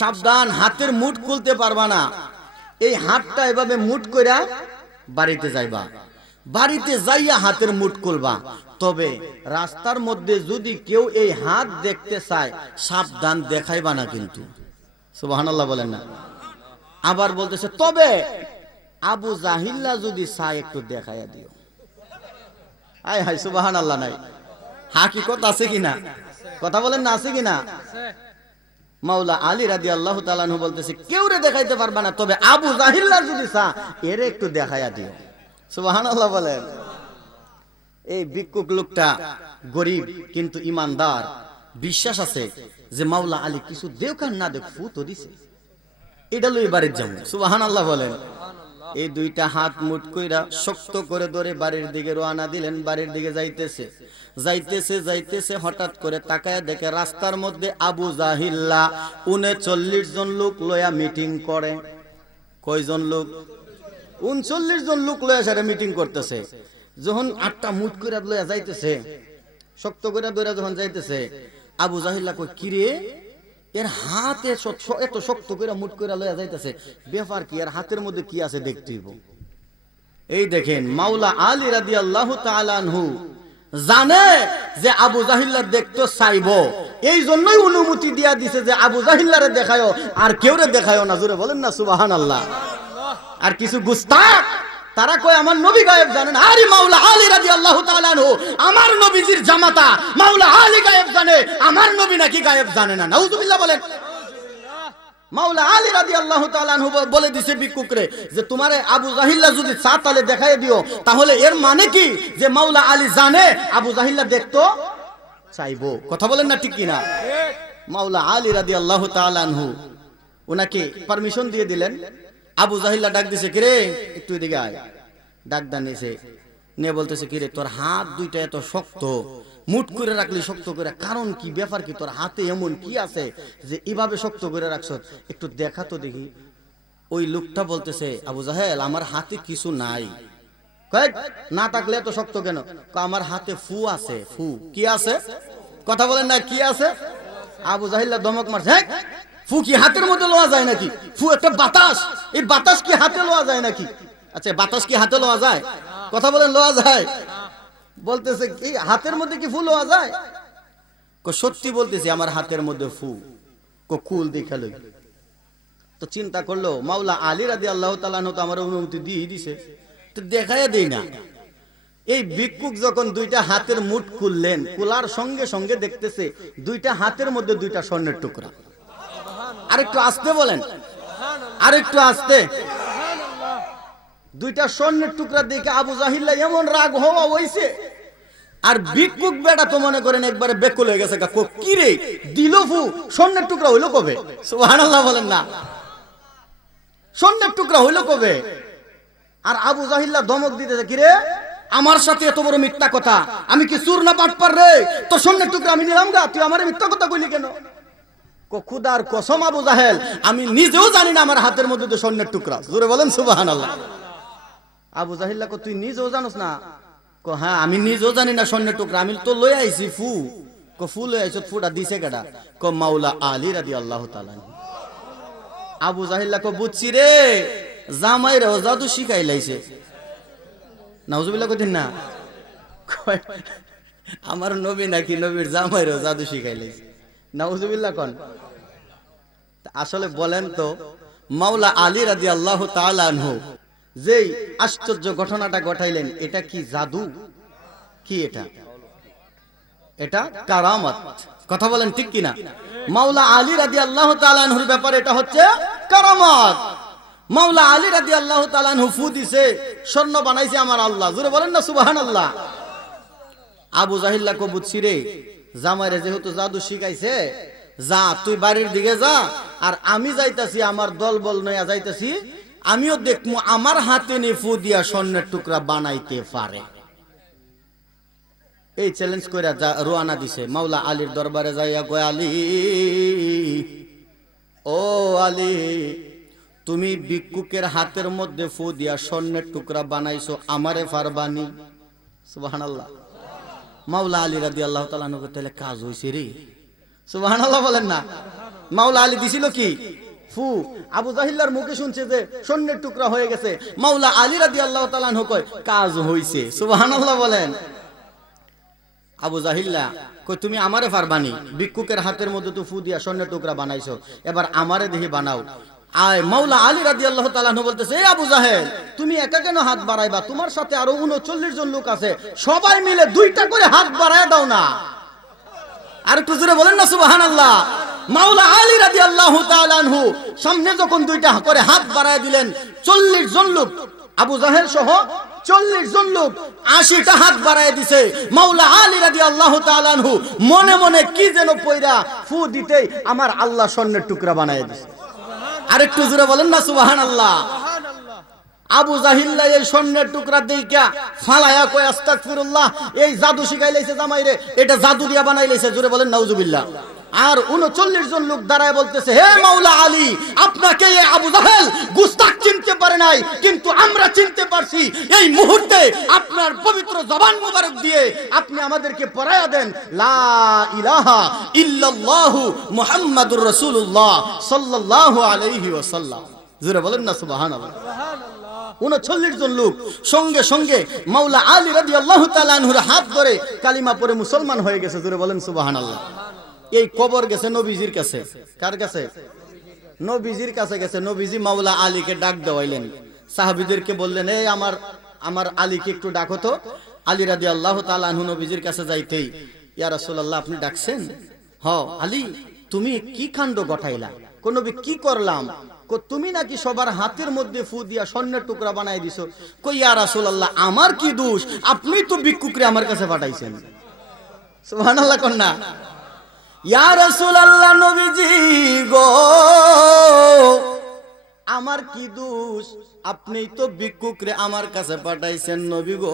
সাবধান, হাতের মুঠ খুলতে পারবা না, এই হাতটা এভাবে মুঠ কইরা বাড়িতে যাইবা, বাড়িতে যাইয়া হাতের মুঠ খুলবা। তবে রাস্তার মধ্যে যদি কেউ এই হাত দেখতে চায়, সাবধান, দেখাইবা না কিন্তু। সুবহানাল্লাহ বলেন না। আবার বলতেছে তবে আবু জাহিল্লা যদি চায় একটু দেখাইয়া দিও। আয় হায়, সুবহানাল্লাহ নাই, হাকিকত আছে কিনা? কথা বলেন না, আছে কিনা? মাওলা আলী রাদিয়াল্লাহু তাআলা আনহু বলতেছে কেউ রে দেখাইতে পারবা না, তবে আবু জাহিল্লা যদি চা এরে একটু দেখাইয়া দিও। সুবহানাল্লাহ বলেন। এই ভিক্ষুক লোকটা গরিব কিন্তু ইমানদার, বিশ্বাস আছে যে মাওলা আলী কিছু দেও কান না দেখ, ফু তো দিছে, এটা লই বাড়ির যাবো। সুবহানাল্লাহ বলেন। এই দুইটা হাত মুঠ কইরা শক্ত করে ধরে বাড়ির দিকে রওনা দিলেন। বাড়ির দিকে যাইতেছে যাইতেছে যাইতেছে হঠাৎ করে তাকায় দেখে রাস্তার মধ্যে আবু জাহিল্লা 39 জন লোক লয়া মিটিং করে। কয়জন লোক? 39 জন লোক লয়া সারা মিটিং করতেছে। যখন আটটা মুঠ কইরা লয়া যাইতেছে, শক্ত করে ধরে যখন যাইতেছে, আবু জাহিল্লা কই কিরে এর হাতে এত শক্ত করে মুঠ করে লয়া যাইতেছে, ব্যাপার কি? এর হাতের মধ্যে কি আছে দেখতে হইব। এই দেখেন মাওলা আলী রাদিয়াল্লাহু তাআলা আনহু জানে যে আবু জাহিল্লার দেখতে চাইবো, এই জন্যই অনুমতি দিয়া দিছে যে আবু জাহিল্লারে দেখায়ও, আর কেউরে দেখায়ও না। জোরে বলেন না সুবহানাল্লাহ। আর কিছু গুস্তাখ তারা কয় আমার নবী গায়েব জানেন। আরে মাওলা আলী রাদিয়াল্লাহু তাআলা আনহু আমার নবীজির জামাতা, মাওলা আলী গায়েব জানে, আমার নবী নাকি গায়েব জানে না? নাউজুবিল্লাহ বলেন। মাওলা আলী রাদিয়াল্লাহু তাআলা আনহু বলে দিছে ভিক্ষুকরে যে তোমারে আবু জাহিল্লা যদি চা তালে দেখাই দিও, তাহলে এর মানে কি যে মাওলা আলী জানে আবু জাহিল্লা দেখতো চাইবো। কথা বলেন না ঠিক কিনা? মাওলা আলী রাদিয়াল্লাহু তাআলা আনহু ওনাকে পারমিশন দিয়ে দিলেন। আবু জাহিল্লা ডাক দিছে, কিরে একটু এদিকে আয়। ডাক দান নিছে, নিয়ে বলতেছে কিরে তোর হাত দুইটা এত শক্ত, মুঠ করে রাখলি শক্ত করে, কারণ কি? ব্যাপার কি? তোর হাতে এমন কি আছে যে এভাবে শক্ত করে রাখছ? একটু দেখা তো দেখি। ওই লোকটা বলতেছে আবু জাহেল আমার হাতে কিছু নাই। না থাকলে এত শক্ত কেন? আমার হাতে ফু আছে। ফু কি আছে? কথা বলেন না, কি আছে? আবু জাহিল্লা ধমক মারছে, ফু কি হাতের মধ্যে লোয়া যায় নাকি? ফু একটা বাতাস, এই বাতাস কি হাতে লোয়া যায় নাকি? আচ্ছা বাতাস কি হাতে লোয়া যায়? কথা বলেন, লোয়া যায়? বলতেছে কি হাতের মধ্যে কি ফু লোয়া যায়? সত্যি বলতেছি আমার হাতের মধ্যে ফু। কুল দেখালো তো চিন্তা করলো মাওলা আলী রাদিয়াল্লাহু তাআলা আনহু তো আমার অনুমতি দিয়ে দিছে, তো দেখাইয়া দেই না। এই ভিক্ষুক যখন দুইটা হাতের মুঠ খুললেন, খোলার সঙ্গে সঙ্গে দেখতেছে দুইটা হাতের মধ্যে দুইটা স্বর্ণের টুকরা। আরেকটু আস্তে বলেন, আরেকটু আস্তে। দুইটা স্বর্ণের টুকরা দেখে আবু জাহিল্লা এমন রাগ হওয়া হইছে, আর ভিক্ষুক বেটা তো মনে করেন একবারে বেকুল হয়ে গেছে। কি রে দিল ফু, স্বর্ণের টুকরা হইলো কবে? সুবহানাল্লাহ বলেন না। স্বর্ণের টুকরা হইলো কবে? আর আবু জাহিল্লা ধমক দিতেছে, কিরে আমার সাথে এত বড় মিথ্যা কথা, আমি কি চুর না বাটপার রে? তো স্বর্ণের টুকরা আমি নিলাম গা, তুই আমার মিথ্যা কথা কইলি কেন? খুদার কসম আবু জাহেল আমি নিজেও জানি না আমার হাতের মধ্যে তো স্বর্ণের টুকরা। জোরে বলেন সুবহানাল্লাহ। আবু জাহিল্লা কো তুই নিজেও জানোস না? হ্যাঁ আমি নিজেও জানি না স্বর্ণের টুকরা, আমি তো লই আইছি ফু। ফু লই আইছ, ফুটা দিছে কেডা? মাওলা আলী রাদিয়াল্লাহু তাআলা। আবু জাহিল্লা বুঝছি রে, জামাই রে জাদু শিখাই লাইছে। নাউজুবিল্লাহ কইতেন না, আমার নবী নাকি নবীর জামাই রে জাদু শিখাই লাইছে। নাউজুবিল্লাহ কোন? আসলে বলেন তো মাওলা আলী রাদিয়াল্লাহু তাআলা আনহু যেই আশ্চর্য ঘটনাটা ঘটাইলেন, এটা কি জাদু? কি এটা? এটা কারামত। কথা বলেন ঠিক কিনা? মাওলা আলী রাদিয়াল্লাহু তাআলা আনহুর ব্যাপারে এটা হচ্ছে কারামত। মাওলা আলী রাদিয়াল্লাহু তাআলা আনহু ফু দিছে, স্বর্ণ বানাইছে আমার আল্লাহ। জোরে বলেন না সুবহানাল্লাহ। আবু জাহিল্লা কো বুঝছি রে, জামাইরে যেহেতু জাদু শিখাইছে, যা তুই বাড়ির দিকে যা, আর আমি যাইতাছি আমার দল বল নয়া যাইতাছি, আমিও দেখমু আমার হাতে নে ফু দিয়া স্বর্ণের টুকরা বানাইতে পারে। এই চ্যালেঞ্জ কইরা রওনা দিছে। মাওলা আলীর দরবারে যাইয়া কয়, আলী ও আলী, তুমি ভিক্ষুকের হাতের মধ্যে ফু দিয়া স্বর্ণের টুকরা বানাইছো, আমারে পারবানি? সুবহানাল্লাহ। মাওলা আলী রাদিয়াল্লাহু তাআলা আনহু তাহলে কাজ হইছে রে। সুবহানাল্লাহ বলেন না। মাওলা আলী দিছিল কি ফু। আবু জাহিল্লার মুখে শুনছে যে স্বর্ণের টুকরা হয়ে গেছে, মাওলা আলী রাদিয়াল্লাহু তাআলা আনহু কয় কাজ হইছে, সুবহানাল্লাহ বলেন। আবু জাহিল্লা কই তুমি আমারে পারবানি, ভিক্ষুকের হাতের মধ্যে তো ফু দিয়া স্বর্ণের টুকরা বানাইছো, এবার আমারে দেখি বানাও। আয় মাওলা আলী রাদিয়াল্লাহু তাআলা আনহু বলতেছে, এই আবু জাহেল তুমি একা কেন হাত বাড়াইবা, তোমার সাথে আরো 39 জন লোক আছে, সবাই মিলে 2টা করে হাত বাড়ায় দাও না। আর একটু জোরে বলেন না সুবহানাল্লাহ। মাওলা আলী রাদিয়াল্লাহু তাআলা আনহু সামনে যখন 2টা করে হাত বাড়ায় দিলেন, 40 জন লোক আবু জাহেল সহ 40 জন লোক 80টা হাত বাড়ায় দিছে। মাওলা আলী রাদিয়াল্লাহু তাআলা আনহু মনে মনে কি যেন পয়রা ফু দিতেই আমার আল্লাহ স্বর্ণের টুকরা বানায় দিছে। আরেকটু জোরে বলেন না সুবহানাল্লাহ। আবু জাহিল্লা এই স্বর্ণের টুকরা দেইকা ফালায়া কয় আস্তাগফিরুল্লাহ, এই জাদু শিখাইলাইছে জামাইরে, এটা জাদু দিয়া বানাইলাইছে, জোরে বলেন নাউজুবিল্লাহ। আর 39 জন লোক দাঁড়ায় বলতেছে, হে মাওলা আলী, আপনাকে এই আবু জাহেল গুস্তাখ চিনতে পারে নাই, কিন্তু আমরা চিনতে পারছি। এই মুহূর্তে আপনার পবিত্র জবান মুবারক দিয়ে আপনি আমাদেরকে পড়ায়া দেন লা ইলাহা ইল্লাল্লাহু মুহাম্মাদুর রাসূলুল্লাহ সাল্লাল্লাহু আলাইহি ওয়াসাল্লাম। জোরে বলেন না সুবহানাল্লাহ। 39 জন লোক সঙ্গে সঙ্গে মাওলা আলী রাদিয়াল্লাহু তাআলা আনহুর হাত ধরে কালিমা পড়ে মুসলমান হয়ে গেছে। জোরে বলেন সুবহানাল্লাহ। এই কবর গেছে নবীজির কাছে। কার কাছে? নবীজির কাছে গেছে। নবীজি মাওলা আলীকে ডাক দেওয়াইলেন, সাহাবীদেরকে বললেন, এই আমার আলীকে একটু ডাকো তো। আলী রাদিয়াল্লাহু তাআলা আনহু নবীজির কাছে যাইতেই, ইয়া রাসূলুল্লাহ আপনি ডাকছেন? হ আলী, তুমি কি কাণ্ড ঘটাইলা? কোন নবী কি করলাম? তুমি নাকি সবার হাতের মধ্যে ফু দিয়া স্বর্ণের টুকরা বানাই দিছো। কই ইয়া রাসূলুল্লাহ আমার কি দোষ, আপনি তো ভিক্ষুকরে আমার কাছে পাঠাইছেন। সুবহানাল্লাহ কন্যা। ইয়া রাসূলুল্লাহ নবীজি গো, আমার কি দোষ, আপনি তো ভিক্ষুকরে আমার কাছে পাঠাইছেন নবী গো।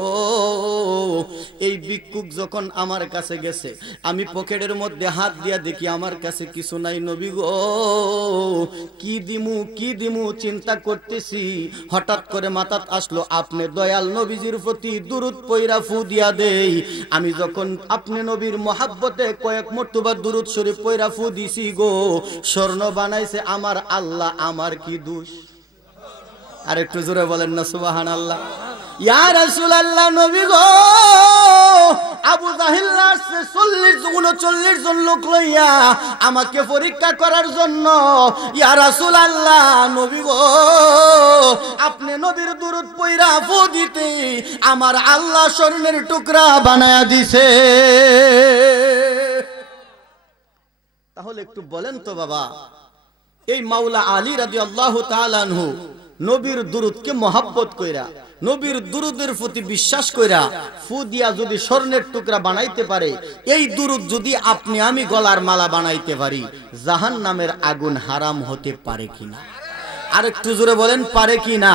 এই ভিক্ষুক যখন আমার কাছে গেছে, আমি পকেটের মধ্যে হাত দিয়া দেখি আমার কাছে কিছু নাই নবী গো। কি দিমু চিন্তা করতেছি, হঠাৎ করে মাথাত আসলো আপনি দয়াল নবীজির প্রতি দুরূদ পয়রা ফু দিয়া দেই। আমি যখন আপনি নবীর মহাব্বতে কয়েক মর্তবা দুরূদ শরীফ পয়রা ফু দিছি গো, স্বর্ণ বানাইছে আমার আল্লাহ, আমার কি দোষ? আর একটু জোরে বলেন না সুবহানাল্লাহ। ইয়া রাসূলুল্লাহ নবী গো, আবু জাহেল আসছে 39 জন লোক লইয়া আমাকে পরীক্ষা করার জন্য। ইয়া রাসূলুল্লাহ নবী গো, আপনি নবীর দুরূদ পয়রা ফু দিতে আমার আল্লাহ স্বর্ণের টুকরা বানায়া দিছে। তাহলে একটু বলেন তো বাবা, এই মাওলা আলী রাদিয়াল্লাহু তাআলা আনহু নবীর দুরূদকে মহব্বত কইরা, নবীর দুরূদের প্রতি বিশ্বাস কইরা ফু দিয়া যদি স্বর্ণের টুকরা বানাইতে পারে, এই দুরূদ যদি আপনি আমি গলার মালা বানাইতে পারি, জাহান্নামের আগুন হারাম হতে পারে কিনা? আর একটু জোরে বলেন পারে কিনা?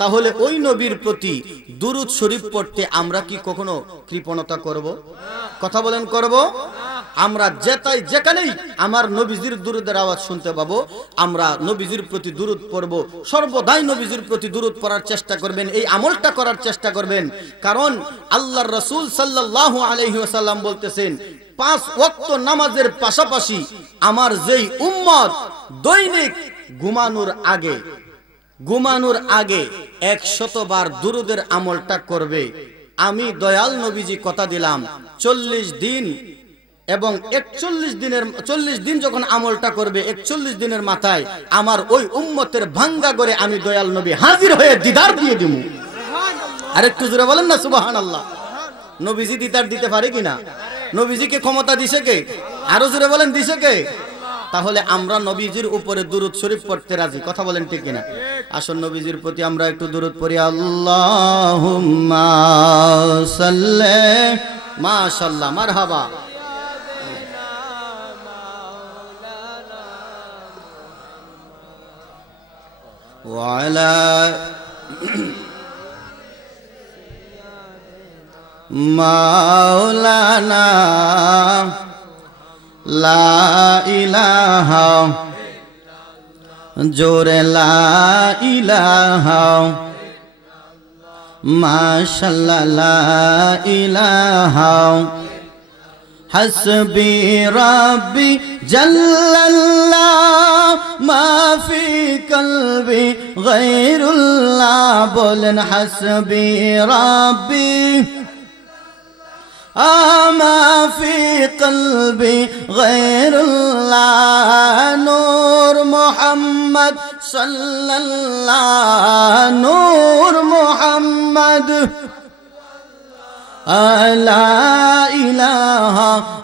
তাহলে ওই নবীর প্রতি দুরূদ শরীফ পড়তে আমরা কি কখনো কৃপণতা করব? কথা বলেন করব? আমরা যেখানেই আমার নবীজির দুরূদের আওয়াজ শুনতে পাবো, আমরা নবীজির প্রতি দুরূদ পড়ব। সর্বদাই নবীজির প্রতি দুরূদ পড়ার চেষ্টা করবেন, এই আমলটা করার চেষ্টা করবেন। কারণ আল্লাহর রাসূল সাল্লাল্লাহু আলাইহি ওয়াসাল্লাম বলতেছেন, 5 ওয়াক্ত নামাজের পাশাপাশি আমার যেই উম্মত দৈনিক ঘুমানোর আগে 100 বার দুরূদের আমলটা করবে, আমি দয়াল নবীজি কথা দিলাম 40 দিন এবং 40 দিন যখন আমলটা করবে, 41 দিনের মাথায় আমার ওই উম্মতের ভাঙ্গা করে আমি দয়াল নবী হাজির হয়ে দিদার দিয়ে দিব। আর একটু জোরে বলেন না সুবহানাল্লাহ। নবীজি দিদার দিতে পারে কিনা? নবীজিকে ক্ষমতা দিছে কে? আরো জোরে বলেন দিছে কে? তাহলে আমরা নবীজির উপরে দুরূদ শরীফ পড়তে রাজি। কথা বলেন ঠিক কিনা? আসুন নবীজির প্রতি আমরা একটু দুরূদ পড়ি। আল্লাহুম্মা সাল্লি, মাশাআল্লাহ, মারহাবা। ওয়ালা মাওলানা লা ইলাহা, জোরে লা ইলাহা, মাশাআল্লাহ লা ইলাহা, حسبي ربي جل الله ما في قلبي غير الله بولن حسبي ربي ما في قلبي غير الله نور محمد صلى الله نور محمد لا إله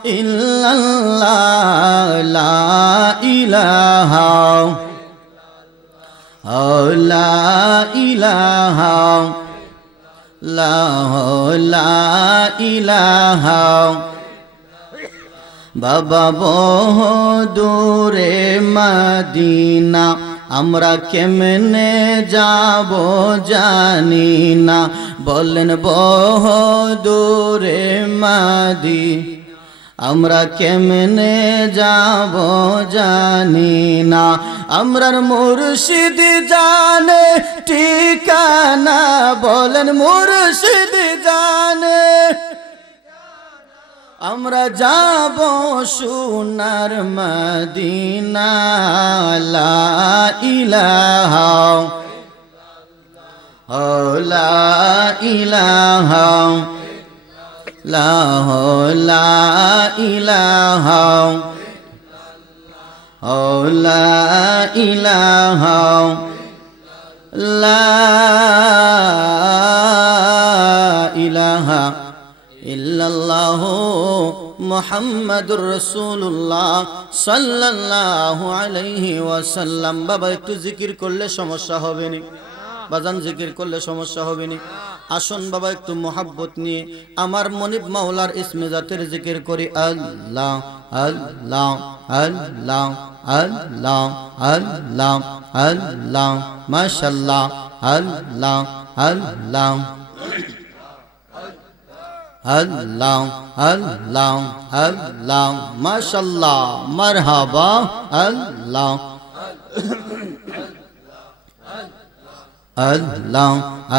إلا الله لا إله لا إله لا إله বাবা বহু দূরে মদিনা আমরা কেমনে যাব জানি না বলেন বহু দূরে মদিনা আমরা কেমনে যাব জানি না আমরার মুর্শিদ জানে ঠিকানা বলেন মুর্শিদ জানে আমরা যাব সোনার মদিনা লা ইলাহা লা ইলাহা লা ইলাহা লা ইলাহা লা ইলাহা ইল্লাল্লাহু মুহাম্মাদুর রাসূলুল্লাহ সাল্লাল্লাহু আলাইহি ওয়াসাল্লাম বাবা একটু জিকির করলে সমস্যা হবে না বাজান জিকির করলে সমস্যা হবে না আসুন বাবা একটু মোহাব্বত নিয়ে আমার মনিব মাওলার ইসমে জাতের জিকির করি আল্লাহ আল্লাহ আল্লাহ আল্লাহ আল্লাহ আল্লাহ মাশাআল্লাহ আল্লাহ আল্লাহ আল্লাহ আল্লাহ আল্লাহ মাশাআল্লাহ মারহাবা আল্লাহ আল্লাহ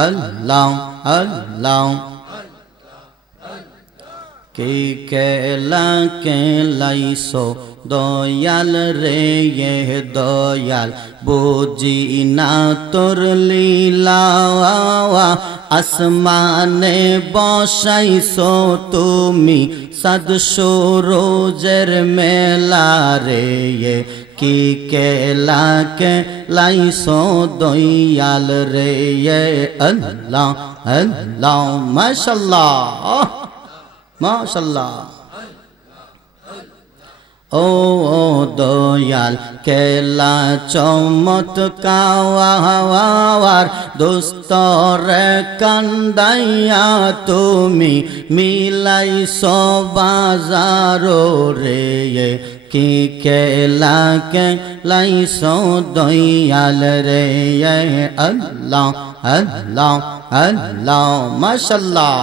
আল্লাহ আল্লাহ কে কেলা কেলাইছো দয়াল রে দয়াল বুঝি না তোর লীলা আসমানে বসাইছো তুমি সাদশো রোজের মেলা রে কি কেলা কেলাইছো দয়াল রে আল্লাহ আল্লাহ মাশাআল্লাহ মাশাআল্লাহ ও দয়াল কেলা চমৎকার দোস্তর কান্দাইয়া তুমি মিলাইছো বাজারো রে কি কেলা কেলাইছো দয়াল রে আল্লাহ আল্লাহ আল্লাহ মাশাআল্লাহ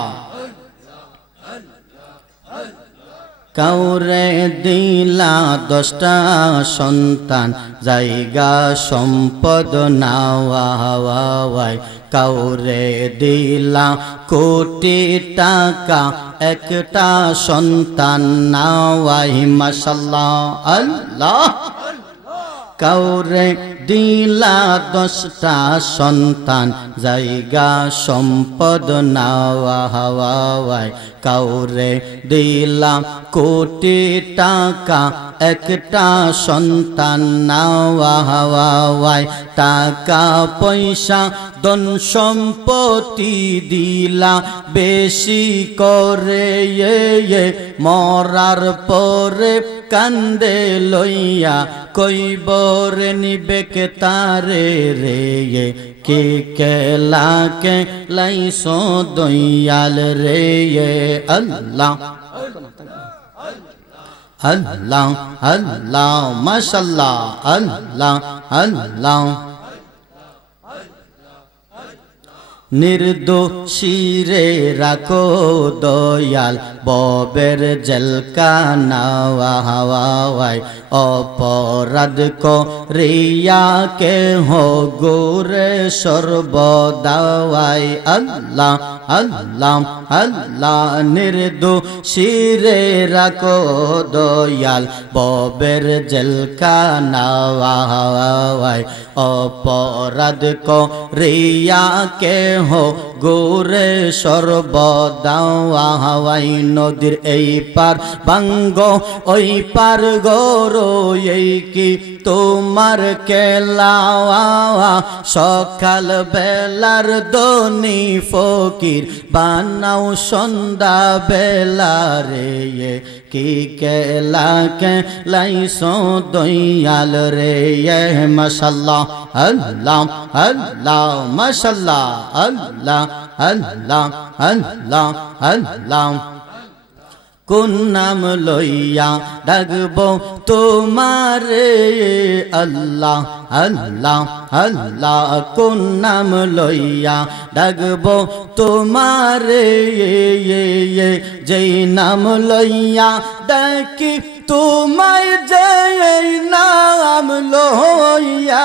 কাউরে দিলা 10টা সন্তান জায়গা সম্পদ নাওয়াই কাউরে দিলা কোটি টাকা একটা সন্তান নাওয়াই মাশাআল্লাহ আল্লাহ কাউরে দিলা 10টা সন্তান জায়গা সম্পদ নাওয়াই কাউরে দিলা কোটি টাকা একটা সন্তান নাওয়াই টাকা পয়সা ধন সম্পত্তি দিলা বেশি করে মরার পরে কান্দে লইয়া কইবরে নিবে কে তারে রে কে কেলা কে লাইসো দয়াল রে আল্লাহ আল্লাহ আল্লাহ মাশাআল্লাহ আল্লাহ আল্লাহ নির্দোষীরে রাখো দয়াল ববের জেলখানা হাওয়ায় অপরাধ করিয়া কেহ গোরে সর্বদাওয়াই আল্লাহ আল্লাহ আল্লাহ নির্দোষীরে রাখো দয়াল ববের জেলখানা হাওয়ায় অপরাধ করিয়া কেহ গোরে সর্বদাওয়াই নদীর এই পার বাঙ্গ ওই পার গরো এই কি তোমার কেলাওয়া সকাল বেলার দনি ফকির বানাও সন্ধ্যা বেলা রে কি কেলা কেলাইছো দয়াল রে মাশাআল্লাহ আল্লাহ আল্লাহ মাশাআল্লাহ আল্লাহ আল্লাহ আল্লাহ আল্লাহ কোন নাম লইয়া ডাকব তোমারে আল্লাহ আল্লাহ আল্লাহ কোন নাম লইয়া ডাকব তোমারে যেই নাম লইয়া ডাকি তোমায় যেই নাম লইয়া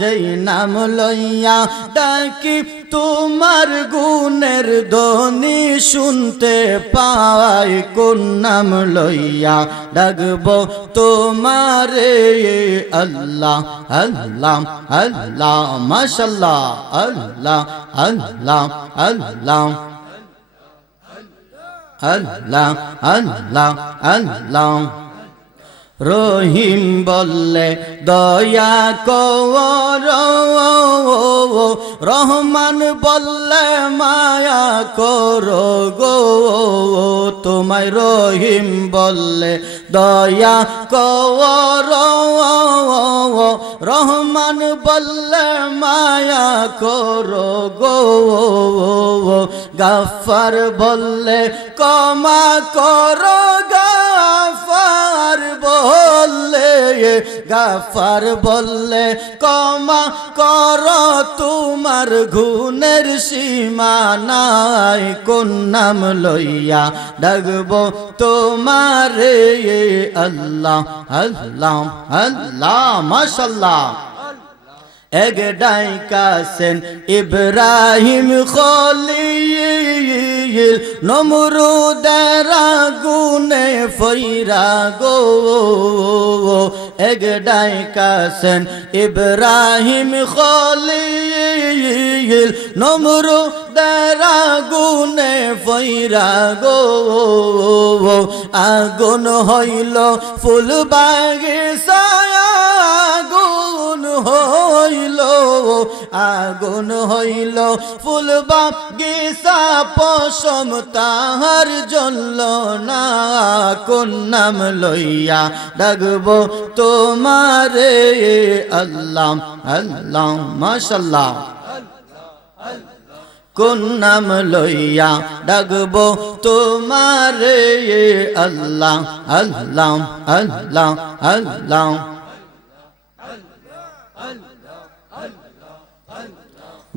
যেই নাম লইয়া ডাকি তোমার গুণের ধ্বনি শুনতে পাই কোন নাম লইয়া ডাকব তোমারে আল্লাহ আল্লাহ আল্লাহ মাশাআল্লাহ আল্লাহ আল্লাহ আল্লাহ আল্লাহ আল্লাহ আল্লাহ রহিম বললে দয়া কর রহমান বললে মায়া করো গো তোমায় রহিম বললে দয়া কর রহমান বললে মায়া করো গো গাফার বললে ক্ষমা করো গাফার বললে গাফার বললে ক্ষমা কর তোমার গুণের সীমা নাই কোন নাম লইয়া ডাকব তোমারে আল্লাহ আল্লাহ আল্লাহ মাশাআল্লাহ এক ডাইকাছেন ইব্রাহিম খলিল নমরুদের আগুনে ফইরা গো এক ডাইকাছেন ইব্রাহিম খলিল নমরুদের আগুনে ফইরা গো আগুন হইল ফুল বাগিচায় আগুন হইল আগুন হইল ফুল বাগিচা পশম তাহার জ্বলল না কোন নাম লইয়া ডাকব তোমারে আল্লাহ আল্লাহ মাশাআল্লাহ কোন নাম লইয়া ডাকব তোমারে আল্লাহ আল্লাহ আল্লাহ আল্লাহ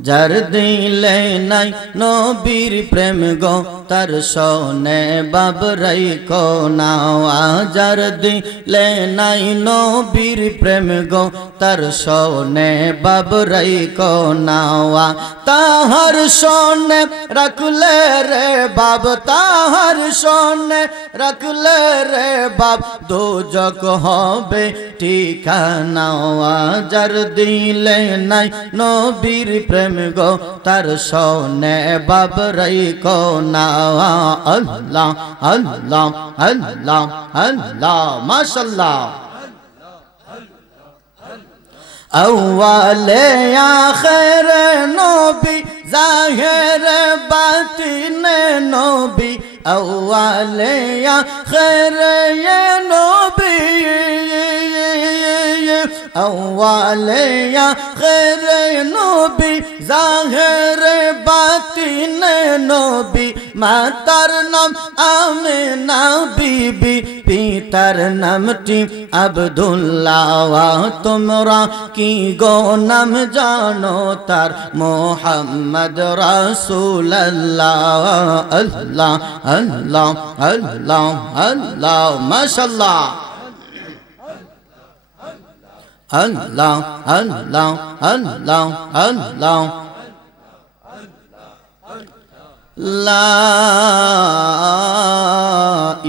যার দিলে নাই নবীর প্রেম গো তার শোনে বাবরাই কোনাওয়া যার দিলে নাই নবীর প্রেম গো তার শোনে বাবরাই কোনাওয়া তাহার শোনে রাখলে রে বাব তাহার শোনে রাখলে রে বাব দোজক হবে ঠিকানাওয়া যার দিলে নাই নবীর প্রেম গো তার শোনে বাবরাই কোনাওয়া আল্লাহ আল্লাহ আল্লাহ আল্লাহ মাশাআল্লাহ আউয়ালে আখিরে নবী জাহিরে বাতিনে নবী আউয়ালে আখিরে নবী আউয়ালে আখিরে নবী জাহিরে বাতিনে নবী মাতার নাম আমেনা বিবি, পিতার নামটি আব্দুল্লাহ। তোমরা কি গো নাম জানো তার? মুহাম্মদ রাসূলুল্লাহ। আল্লাহ আল্লাহ আল্লাহ আল্লাহ, মাশাআল্লাহ। আল্লাহ আল্লাহ আল্লাহ আল্লাহ, লা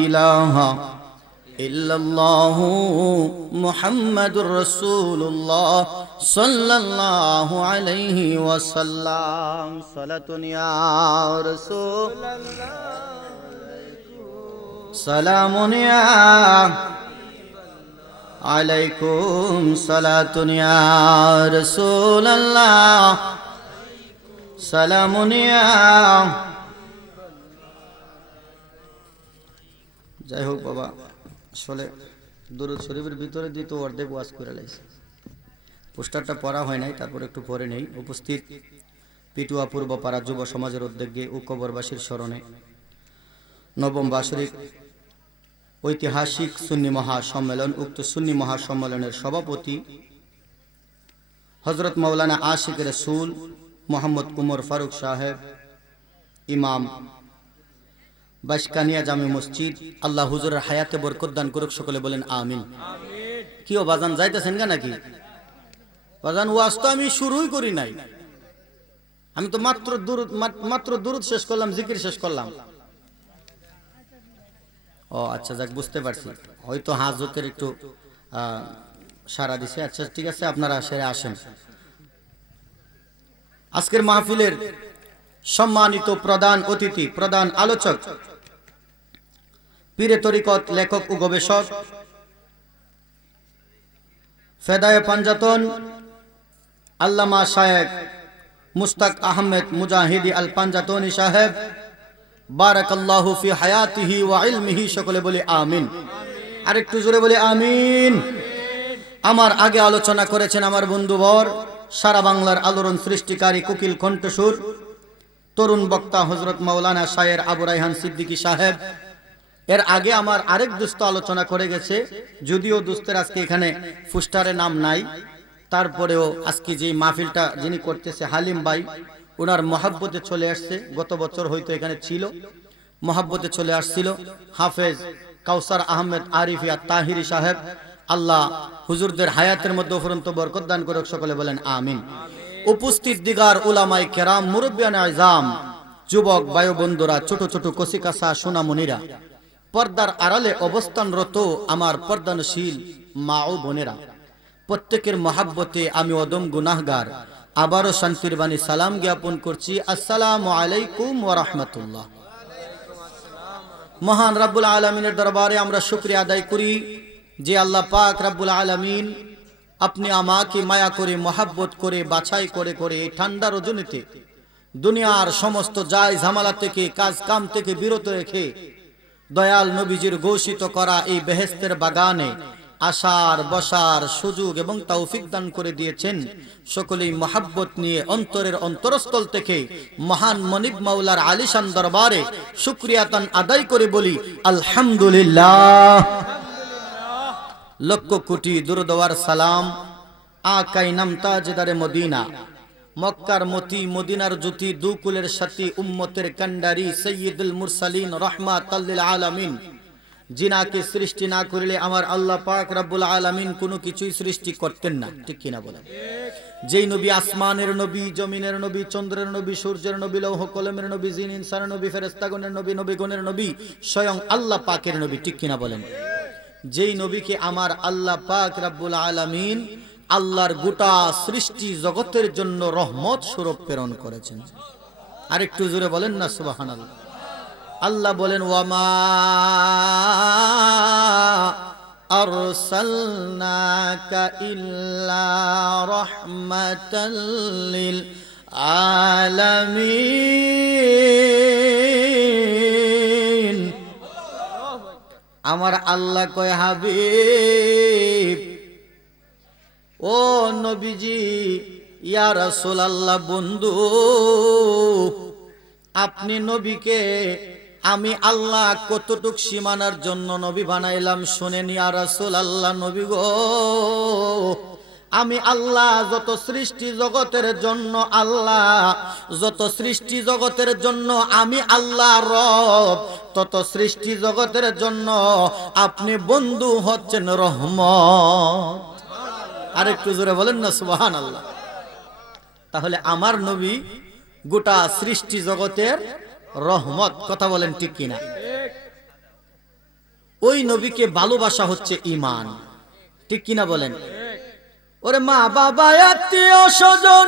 ইলাহা ইল্লাল্লাহু মুহাম্মাদুর রাসূলুল্লাহ সাল্লাল্লাহু আলাইহি ওয়াসাল্লাম। সালাতুন ইয়া রাসূলুল্লাহ, সালামুন ইয়া আলাইকুম, সালাতুন ইয়া রাসূলুল্লাহ, সালামুন ইয়া। যাই হোক বাবা, আসলে দুরূদ শরীফের ভিতরে দিয়ে তো অর্ধেক ওয়াজ করে লাইছে, পোস্টারটা পড়া হয় নাই, তারপর একটু পরে নেই। উপস্থিত পিটুয়া পূর্বপাড়া যুব সমাজের উদ্যোগে ও কবরবাসীর স্মরণে নবম বার্ষিক ঐতিহাসিক সুন্নি মহাসম্মেলন, উক্ত সুন্নি মহাসম্মেলনের সভাপতি হযরত মাওলানা আশিক রাসূল মোহাম্মদ উমর ফারুক সাহেব, ইমাম বাসকানিয়া জামে মসজিদ, আল্লাহ হুজুরের হায়াতে বরকত দান করুক, সকলে বলেন আমিন। কি ও বাজান যাইতেছেন গা নাকি? বাজান ওয়াজ তো আমি শুরুই করি নাই, আমি তো মাত্র দুরূদ শেষ করলাম, জিকির শেষ করলাম। ও আচ্ছা, যাক, বুঝতে পারছি, হয়তো হাজতের একটু সারা দিছে। আচ্ছা ঠিক আছে, আপনারা সেরে আসেন। আজকের মাহফিলের সম্মানিত প্রধান অতিথি, প্রধান আলোচক, পীরে তরিকত লেখক ও গবেষক, ফেদায়ে পাঞ্জাতন আল্লামা শায়েখ মুস্তাক আহমেদ মুজাহিদি আল পাঞ্জাতনি সাহেব, বারাকাল্লাহু ফি হায়াতিহি ওয়া ইলমিহি, সকলে বলে আমিন। আরেকটু জোরে বলে আমিন। আমার আগে আলোচনা করেছেন আমার বন্ধুবর, সারা বাংলার আলোড়ন সৃষ্টিকারী কোকিল কণ্ঠসুর, তরুণ বক্তা হযরত মাওলানা শায়ের আবু রায়হান সিদ্দিকী সাহেব। এর আগে আমার আরেক দোস্ত আলোচনা করে গেছে, যদিও দোস্তের আজকে এখানে ফুস্টারে নাম নাই, তারপরেও আজকে যে মাহফিলটা যিনি করতেছে হালিম ভাই, ওনার মহাব্বতে চলে আসছে। গত বছর হয়তো এখানে ছিল, মহাব্বতে চলে আসছিল। হাফেজ কাউসার আহমেদ আরিফিয়া তাহিরি সাহেব, আল্লাহ হুজুরদের হায়াতের মধ্যে অফুরন্ত বরকত দান করুক, সকলে বলেন আমিন। উপস্থিত দিগার উলামায়ে কেরাম, মুরব্বিয়ানে আযম, যুবক ভাই বন্ধুরা, ছোট ছোট কচিকাঁচা সোনামণিরা, পর্দার আড়ালে অবস্থানরত আমার পর্দানশীল মা ও বোনেরা, প্রত্যেকের মহাব্বতে আমি অদম গুনাহগার আবারও শান্তির বাণী সালাম জ্ঞাপন করছি। আসসালামু আলাইকুম ওয়া রাহমাতুল্লাহ। মহান রব্বুল আলামিনের দরবারে আমরা শুকরিয়া আদায় করি যে আল্লাহ পাক রব্বুল আলামিন আপনি আমাকে মায়া করে, মহাব্বত করে, বাছাই করে করে এই ঠান্ডা রজনীতে দুনিয়ার সমস্ত জায় ঝামেলা থেকে, কাজ কাম থেকে বিরত রেখে দয়াল নবীজির ঘোষিত করা এই বেহেশতের বাগানে আসার বসার সুযোগ এবং তৌফিক দান করে দিয়েছেন। সকলেই মহাব্বত নিয়ে অন্তরের অন্তরস্থল থেকে মহান মনিব মাওলার আলিশান দরবারে শুকরিয়াতান আদায় করে বলি আলহামদুলিল্লাহ। লক্ষ কোটি দুরূদ ওয়ার সালাম আকাই নাম তাজদারে মদিনা, মক্কার মতি, মদিনার জ্যোতি, দুকুলের সাথী, উম্মতের কান্ডারি, সাইয়্যিদুল মুরসালিন, রাহমাতাল লিল আলামিন, জিনাকে সৃষ্টি না করলে আমার আল্লাহ পাক রব্বুল আলামিন কোনো কিছুই সৃষ্টি করতেন না, ঠিক কিনা বলেন? যেই নবী আসমানের নবী, জমিনের নবী, চন্দ্রের নবী, সূর্যের নবী, লৌহ কলমের নবী, জিন ইনসানের নবী, ফেরেশতাগণের নবী, নবীগণের নবী, স্বয়ং আল্লাহ পাকের নবী, ঠিক কিনা বলেন? যেই নবীকে আমার আল্লাহ পাক রব্বুল আলামিন আল্লাহর গোটা সৃষ্টি জগতের জন্য রহমত স্বরূপ প্রেরণ করেছেন। আরেকটু জোরে বলেন না সুবহানাল্লাহ। আল্লাহ বলেন ওয়ামা আরসালনাকা ইল্লা রাহমাতাল লিল আলামিন। আমার আল্লাহ কয় হাবিব, ও নবীজি, ইয়া রাসূলুল্লাহ, বন্ধু, আপনি নবীকে আমি আল্লাহ কতটুক সীমানার জন্য নবী বানাইলাম শুনেন ইয়া রাসূলুল্লাহ। নবী গো, আমি আল্লাহ যত সৃষ্টি জগতের জন্য যত সৃষ্টি জগতের জন্য আমি আল্লাহ রব, তত সৃষ্টি জগতের জন্য আপনি বন্ধু হচ্ছেন রহমত। আরেকটু জোরে বলেন না সুবহানাল্লাহ। তাহলে আমার নবী গোটা সৃষ্টি জগতের রহমত, কথা বলেন ঠিক কিনা? ওই নবীকে ভালোবাসা হচ্ছে ঈমান, ঠিক কিনা বলেন? ওরে মা বাবা আত্মীয় স্বজন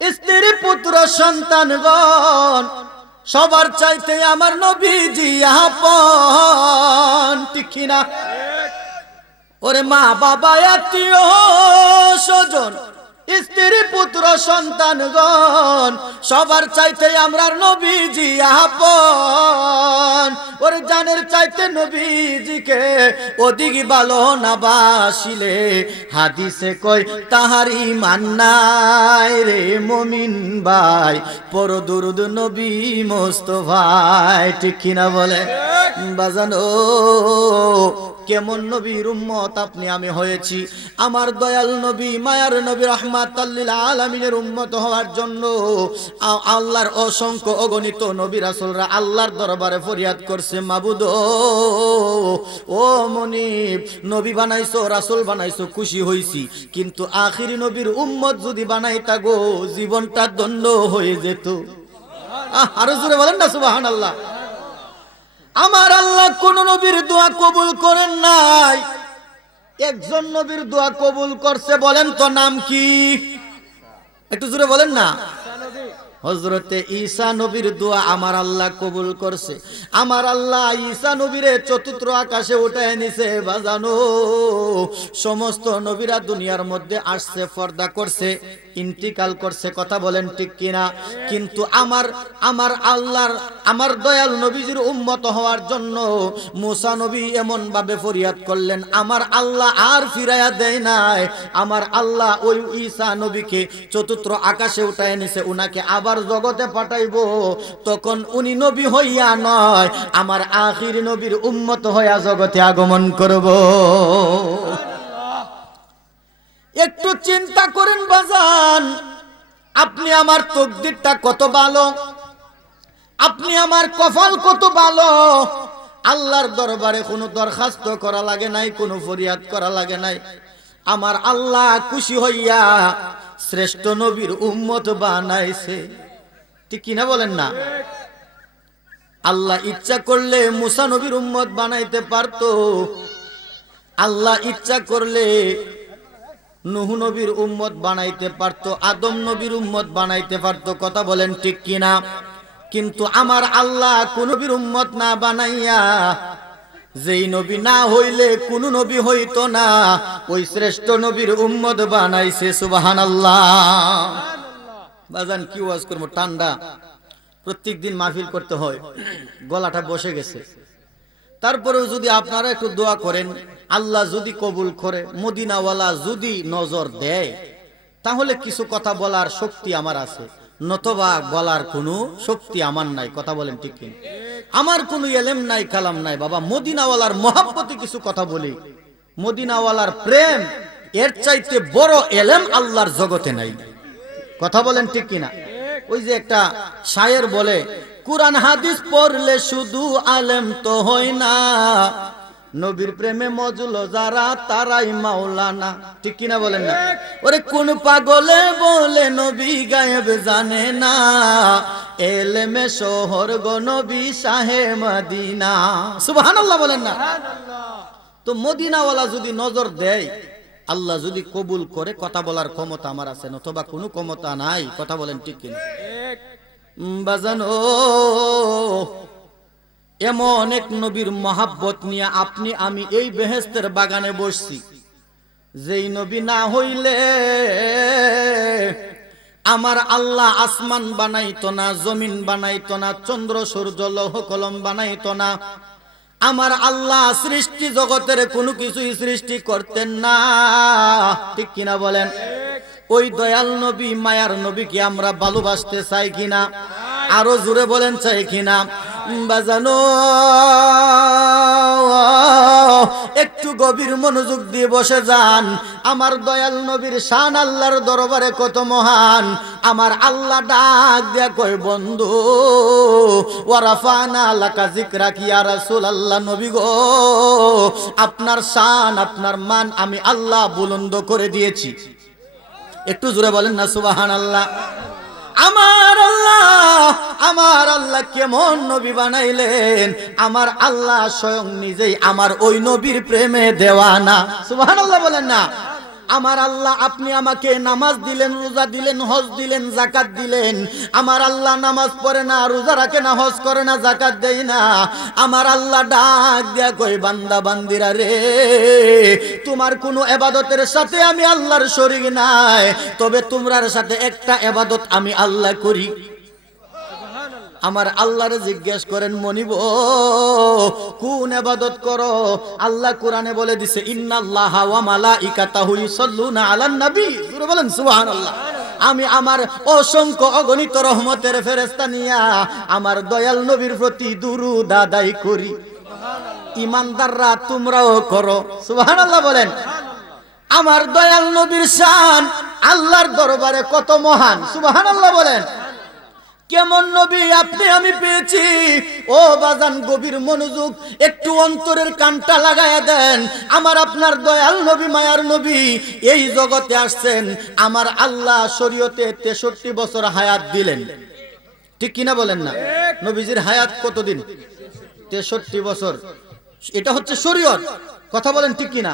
স্ত্রী পুত্র সন্তানগণ সবার চাইতে আমার নবীজি আপন, ঠিক কিনা? ওরে মা বাবা আত্মীয় স্বজন স্ত্রী পুত্র সন্তানগণ সবার চাইতে আমরা নবীজি আপন। ওরে জানের চাইতে নবীজিকে অধিক ভালো না বাসিলে হাদিসে কই তাহারি মান্নাই রে মুমিন ভাই, পর দুরুদ নবী মোস্তফায়, ঠিক কিনা বলে বাজানো? কেমন নবীর উম্মত আপনি আমি হয়েছি? আমার দয়াল নবী মায়ার নবী রাহমাতাল লিল আলামিনের উম্মত হওয়ার জন্য আল্লাহর অসংখ্য অগণিত নবী রাসূলরা আল্লাহর দরবারে ফরিয়াদ করছে, মাবুদ ও মনিব, নবী বানাইছো রাসূল বানাইছো খুশি হইছি, কিন্তু আখিরি নবীর উম্মত যদি বানাইতা গো জীবনটা ধন্য হয়ে যেত। আরো জোরে বলেন না সুবহানাল্লাহ। আমার আল্লাহ কোন নবীর দোয়া কবুল করেন নাই, একজন নবীর দোয়া কবুল করছে, বলেন তো নাম কি? একটু জোরে বলেন না। হযরতে ঈসা নবীর দোয়া আমার আল্লাহ কবুল করছে। আমার আল্লাহ ঈসা নবীরে চতুর্থ আকাশে উঠায় নিছে বাজানো। সমস্ত নবীরা দুনিয়ার মধ্যে আসছে, পর্দা করছে, ইন্তিকাল করছে, কথা বলেন ঠিক কিনা? কিন্তু আমার আল্লাহর আমার দয়াল নবীজির উম্মত হওয়ার জন্য মুসা নবী এমন ভাবে ফরিয়াদ করলেন, আমার আল্লাহ আর ফিরাইয়া দেয় নাই। আমার আল্লাহ ওই ঈসা নবীকে চতুর্থ আকাশে উঠায় নিছে, উনাকে আবার জগতে পাঠাইবো, তখন উনি নবী হইয়া নয় আমার আখির নবীর উম্মত হইয়া জগতে আগমন করব। একটু চিন্তা করেন বাজান, আপনি আমার তকদিরটা কত ভালো, আপনি আমার কপাল কত ভালো। আল্লাহর দরবারে কোনো দরখাস্ত করা লাগে নাই, কোনো ফরিয়াদ করা লাগে নাই। আমার আল্লাহ খুশি হইয়া শ্রেষ্ঠ নবীর উম্মত বানাইছে, ঠিক কিনা বলেন না? আল্লাহ ইচ্ছা করলে মুসা নবীর উম্মত বানাইতে পারতো, আল্লাহ ইচ্ছা করলে নূহ নবীর উম্মত বানাইতে পারতো, আদম নবীর উম্মত বানাইতে পারতো, কথা বলেন ঠিক কিনা? কিন্তু আমার আল্লাহ কোন নবীর উম্মত না বানাইয়া, যেই নবী না হইলে কোন নবী হইতো না, ওই শ্রেষ্ঠ নবীর উম্মত বানাইছে। সুবহানাল্লাহ। বাজান কি ওয়াজ করবো, ঠান্ডা, প্রত্যেক দিন মাহফিল করতে হয়, গলাটা বসে গেছে। তারপরেও যদি আপনারা একটু দোয়া করেন, আল্লাহ যদি কবুল করে, মদিনাওয়ালা যদি নজর দেয়, তাহলে কিছু কথা বলার শক্তি আমার আছে, নতবা বলার কোনো শক্তি আমার নাই, কথা বলেন ঠিক কিনা? আমার কোনো এলেম নাই, কালাম নাই, বাবা মদিনাওয়ালার মহব্বতে কিছু কথা বলি, মদিনাওয়ালার প্রেম, এর চাইতে বড় এলেম আল্লাহর জগতে নাই, কথা বলেন ঠিক কিনা? ওই যে একটা শায়ের বলে, কুরআন হাদিস পড়লে শুধু আলেম তো হয় না, নবীর প্রেমে মজল যারা তারাই মাওলানা, ঠিক কিনা বলেন না? ওরে কোন পাগলে বলে নবী গায়েব জানে না, এলেমে শহর গো নবী শাহে মদিনা। সুবহানাল্লাহ বলেন না? তো মদিনাওয়ালা যদি নজর দেয়, আল্লাহ যদি কবুল করে, কথা বলার ক্ষমতা আমার আছে, নতুবা কোনো ক্ষমতা নাই, কথা বলেন ঠিক কিনা? বাজানো এমন এক নবীর মহাব্বত নিয়ে আপনি আমি এই বেহেশতের বাগানে বসছি, যেই নবী না হইলে আমার আল্লাহ আসমান বানাইতো না, জমিন বানাইতো না, চন্দ্র সূর্য লৌহ কলম বানাইতো না, আমার আল্লাহ সৃষ্টি জগতের কোনো কিছুই সৃষ্টি করতেন না, ঠিক কিনা বলেন? ওই দয়াল নবী মায়ার নবীকে আমরা ভালোবাসতে চাই কিনা? আরো জোরে বলেন চাই কিনা বাজানো একটু গভীর মনোযোগ দিয়ে বসে যান আমার দয়াল নবীর শান আল্লাহর দরবারে কত মহান আমার আল্লাহ ডাক দিয়া কয় বন্ধু ওয়ারাফানা লাকা যিকরাক ইয়া রাসূলুল্লাহ নবী গো আপনার শান আপনার মান আমি আল্লাহ বুলন্দ করে দিয়েছি একটু জোরে বলেন না সুবহানাল্লাহ আমার আল্লাহ কেমন নবী বানাইলেন আমার আল্লাহ স্বয়ং নিজেই আমার ওই নবীর প্রেমে দেওয়ানা সুবহানাল্লাহ বলেন না আমার আল্লাহ আপনি আমাকে নামাজ দিলেন রোজা দিলেন হজ দিলেন যাকাত দিলেন আমার আল্লাহ নামাজ পড়ে না রোজা রাখে না হজ করে না যাকাত দেয় না আমার আল্লাহ ডাক দিয়া কই বান্দা বান্দিরা রে তোমার কোনো ইবাদতের সাথে আমি আল্লাহর শরীক নাই তবে তোমরার সাথে একটা ইবাদত আমি আল্লাহ করি আমার আল্লাহরে জিজ্ঞেস করেন মনিব কোন ইবাদত করো আল্লাহ কোরআনে বলে দিছে ইন্নাল্লাহা ওয়া মালাইকাতাহু ইউসাল্লুনা আলান নবী জোরে বলেন সুবহানাল্লাহ আমি আমার অসংখ্য অগণিত রহমতের ফেরেশতা নিয়া আমার দয়াল নবীর প্রতি দুরূদ আদায় করি ঈমানদাররা তোমরাও করো সুবহানাল্লাহ বলেন আমার দয়াল নবীর শান আল্লাহর দরবারে কত মহান সুবহানাল্লাহ বলেন কেমন নবী আপনি আমি পেয়েছি ও বাজান গভীর মনোযোগ একটু অন্তরের কানটা লাগায়া দেন আমার আপনার দয়াল নবী মায়ার নবী এই জগতে আসছেন আমার আল্লাহ শরীয়তে 63 বছর হায়াত দিলেন ঠিক কিনা বলেন না নবীজির হায়াত কতদিন 63 বছর এটা হচ্ছে শরীয়ত কথা বলেন ঠিক কিনা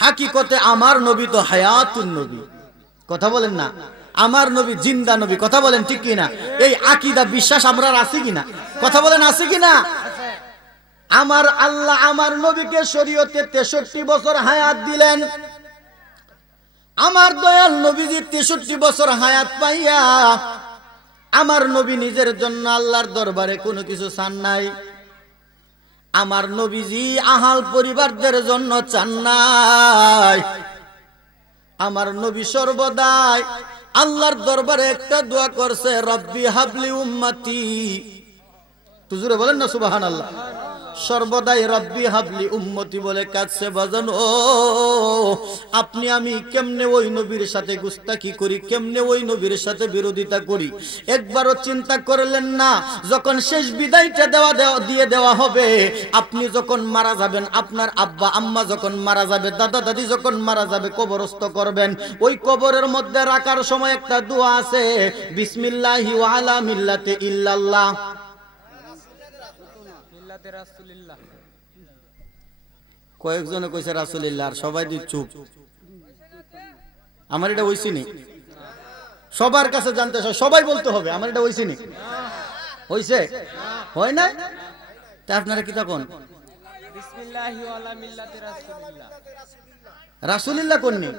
হাকিকতে আমার নবী তো হায়াতুন নবী কথা বলেন না আমার নবী জিন্দা নবী কথা বলেন ঠিক কিনা এই আকীদা বিশ্বাস আমরা আছি কিনা কথা বলেন আছে কিনা আমার আল্লাহ আমার নবীকে শরীয়তে 63 বছর হায়াত দিলেন আমার দয়াল নবীজি 63 বছর হায়াত পাইয়া আমার নবী নিজের জন্য আল্লাহর দরবারে কোনো কিছু চান নাই আমার নবীজি আহাল পরিবারদের জন্য চান নাই আমার নবী সর্বদাই আল্লাহর দরবারে একটা দোয়া করছে রব্বি হাবলি উম্মতি হুজুরে বলেন না সুবহানাল্লাহ সর্বদাই রব্বি হাবলি উম্মতি বলে কাছে বাজান ও আপনি আমি কেমনে ওই নবীর সাথে গুস্তাখি করি কেমনে ওই নবীর সাথে বিরোধিতা করি একবারও চিন্তা করলেন না যখন শেষ বিদায়টা দিয়ে দেওয়া হবে আপনি যখন মারা যাবেন আপনার আব্বা আম্মা যখন মারা যাবে দাদা দাদি যখন মারা যাবে কবরস্থ করবেন ওই কবরের মধ্যে রাখার সময় একটা দোয়া আছে বিসমিল্লাহি ওয়া আলা মিল্লাতি ইল্লাল্লাহ কয়েকজনে কইছে রাসূলুল্লাহ আর সবাই দি চুপ আমার এটা হইছে নি সবার কাছে জানতে সবাই বলতে হবে আমার এটা হইছে নি হইছে হয় না তা আপনারা কি তখন বিসমিল্লাহি ওয়া আলা মিল্লাতি রাসূলুল্লাহ রাসূলুল্লাহ কোননি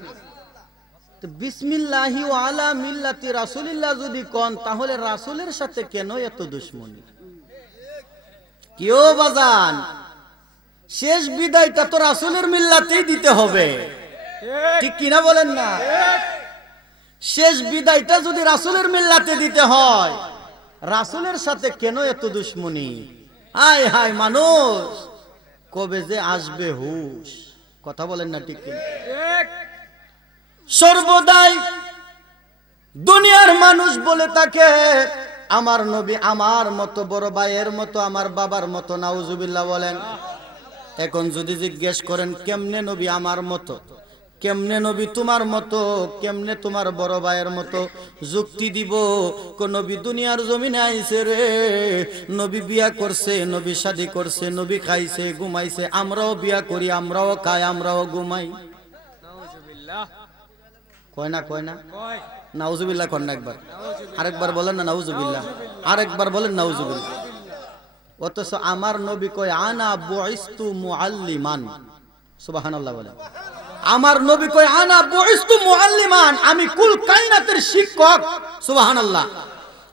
তো বিসমিল্লাহি ওয়া আলা মিল্লাতি রাসূলুল্লাহ যদি কোন তাহলে রাসূলের সাথে কেন এত দুশমনি কিও বাজান শেষ বিদায়টা তো রাসূলের মিল্লাতেই দিতে হবে ঠিক কিনা বলেন না শেষ বিদায়টা যদি রাসূলের মিল্লাতে দিতে হয় রাসূলের সাথে কেন এত দুশমনি হায় হায় মানুষ কবে যে আসবে হুশ কথা বলেন না ঠিক কিনা সর্বদাই দুনিয়ার মানুষ বলে থাকে আমার নবী আমার মতো বড় ভাইয়ের মতো আমার বাবার মতো নাউজুবিল্লাহ বলেন এখন যদি জিজ্ঞেস করেন কেমনে নবী আমার মতো কেমনে নবী তোমার মতো কেমনে তোমার বড় ভাইয়ের মতো যুক্তি দিব কোন নবী দুনিয়ার জমিনে আইছে রে নবী বিয়া করছে নবী শাদী করছে নবী খাইছে ঘুমাইছে আমরাও বিয়া করি আমরাও খাই আমরাও ঘুমাই নাউজুবিল্লাহ কয় না নাউজুবিল্লাহ কোন একবার আরেকবার বলেন না নাউজুবিল্লাহ আরেকবার বলেন নাউজুবিল্লাহ অথচ আমার নবী কয় আনা বুইস্তু মুআল্লিমান সুবহানাল্লাহ বলেন আমার নবী কয় আনা বুইস্তু মুআল্লিমান আমি কুল কায়নাতের শিক্ষক সুবহানাল্লাহ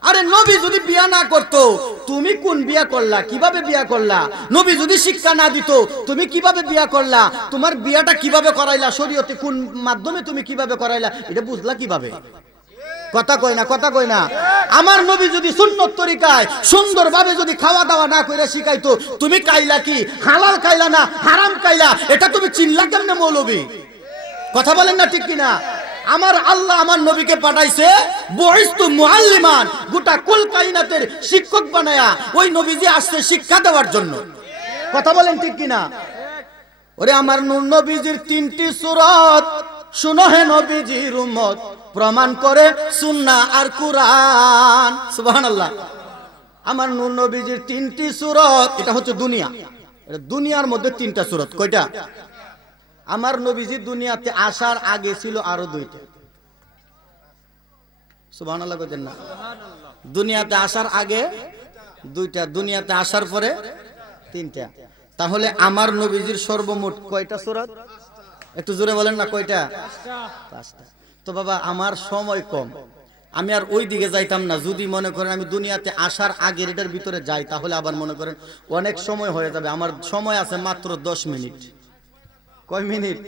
আরে নবী যদি বিয়া না করতো তুমি কোন বিয়া করলা কিভাবে বিয়া করলা নবী যদি শিক্ষা না দিত তুমি কিভাবে বিয়া করলা তোমার বিয়াটা কিভাবে করাইলা শরীয়তে কোন মাধ্যমে তুমি কিভাবে করাইলা এটা বুঝলা কিভাবে কথা কই না, কথা কই না। আমার নবী যদি সুন্নত তরিকায় সুন্দরভাবে যদি খাওয়া দাওয়া না কইরা শিখাইতো, তুমি কাইলা কি হালাল কাইলা না হারাম কাইলা, এটা তুমি চিনলা কেমনে মৌলবী? কথা বলেন না ঠিক কিনা? আমার আল্লাহ আমার নবীকে পাঠাইছে বুইস্তু মুআল্লিমান, গোটা কুল কায়নাতের শিক্ষক বানায়া ওই নবীজি আসছে শিক্ষা দেওয়ার জন্য। কথা বলেন ঠিক কিনা? ওরে আমার নূর নবীজির 3টি সূরত শুনো হে নবীজির উম্মত, প্রমাণ করে সুন্নাহ আর কুরআন। সুবহানাল্লাহ। আমার নূর নবীজির 3টি সূরত, এটা হচ্ছে দুনিয়া, এটা দুনিয়ার মধ্যে 3টা সূরত। কয়টা? আমার নবীজি দুনিয়াতে আসার আগে ছিল আরো 2টা। সুবহানাল্লাহ কইতেন না? দুনিয়াতে আসার আগে 2টা, দুনিয়াতে আসার পরে 3টা। তাহলে আমার নবীজির সর্বমোট কয়টা সূরত? একটু জোরে বলেন না, কয়টা? 5টা। তো বাবা আমার সময় কম, আমি আর ওই দিকে যাইতাম না। যদি মনে করেন আমি দুনিয়াতে আসার আগে এটার ভিতরে যাই, তাহলে আবার মনে করেন অনেক সময় হয়ে যাবে। আমার সময় আছে মাত্র 10 মিনিট। কয় মিনিট?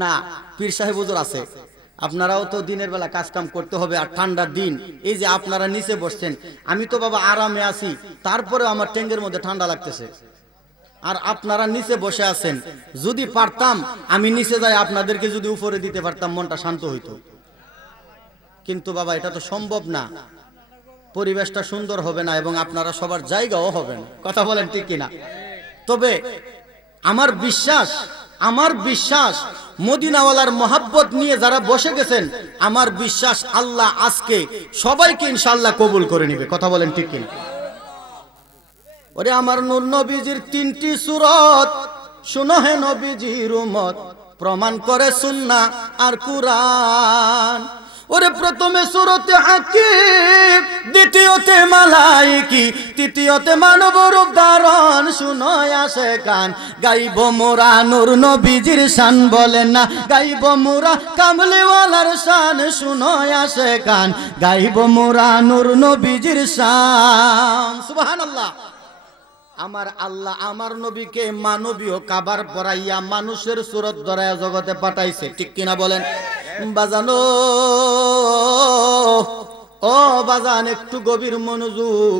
না, পীর সাহেব হুজুর আছে, আপনারাও তো দিনের বেলা কাজ কাম করতে হবে, আর ঠান্ডার দিন। এই যে আপনারা নিচে বসছেন, আমি তো বাবা আরামে আছি, তারপরে আমার ট্যাঙ্কের মধ্যে ঠান্ডা লাগতেছে, আর আপনারা নিচে বসে আছেন। যদি পারতাম আমি নিচে যাই আপনাদেরকে যদি উপরে দিতে পারতাম, মনটা শান্ত হইতো। কিন্তু বাবা এটা তো সম্ভব না, পরিবেশটা সুন্দর হবে না এবং আপনারা সবার জায়গাও হবে না। কথা বলেন ঠিক কিনা? তবে আমার বিশ্বাস মদিনাওয়ালার মহাব্বত নিয়ে যারা বসে গেছেন, আমার বিশ্বাস আল্লাহ আজকে সবাইকে ইনশাআল্লাহ কবুল করে নেবে। কথা বলেন ঠিক কিনা? ওরে আমার নূর নবীজির 3টি সূরত শুনো হে নবীজির উম্মত, প্রমাণ করে সুন্নাহ আর কুরআন। ওরে প্রথমে সূরতে হাকিম, দ্বিতীয়তে মালাইকি, তৃতীয়তে মানব রূপ ধারণ। শুনো আসে কান, গাইব মোরা নূর নবীজির শান। বলেন না গাইব মোরা কামলিওয়ালার শান। শুনো আসে কান, গাইব মোরা নূর নবীজির শান। সুবহানাল্লাহ। আমার আল্লাহ আমার নবীকে মানবীয় কাবার পরাইয়া মানুষের সুরত ধরায়া জগতে পাঠাইছে, ঠিক কিনা বলেন? বাজানো ও বাজান, একটু গভীর মনোযোগ।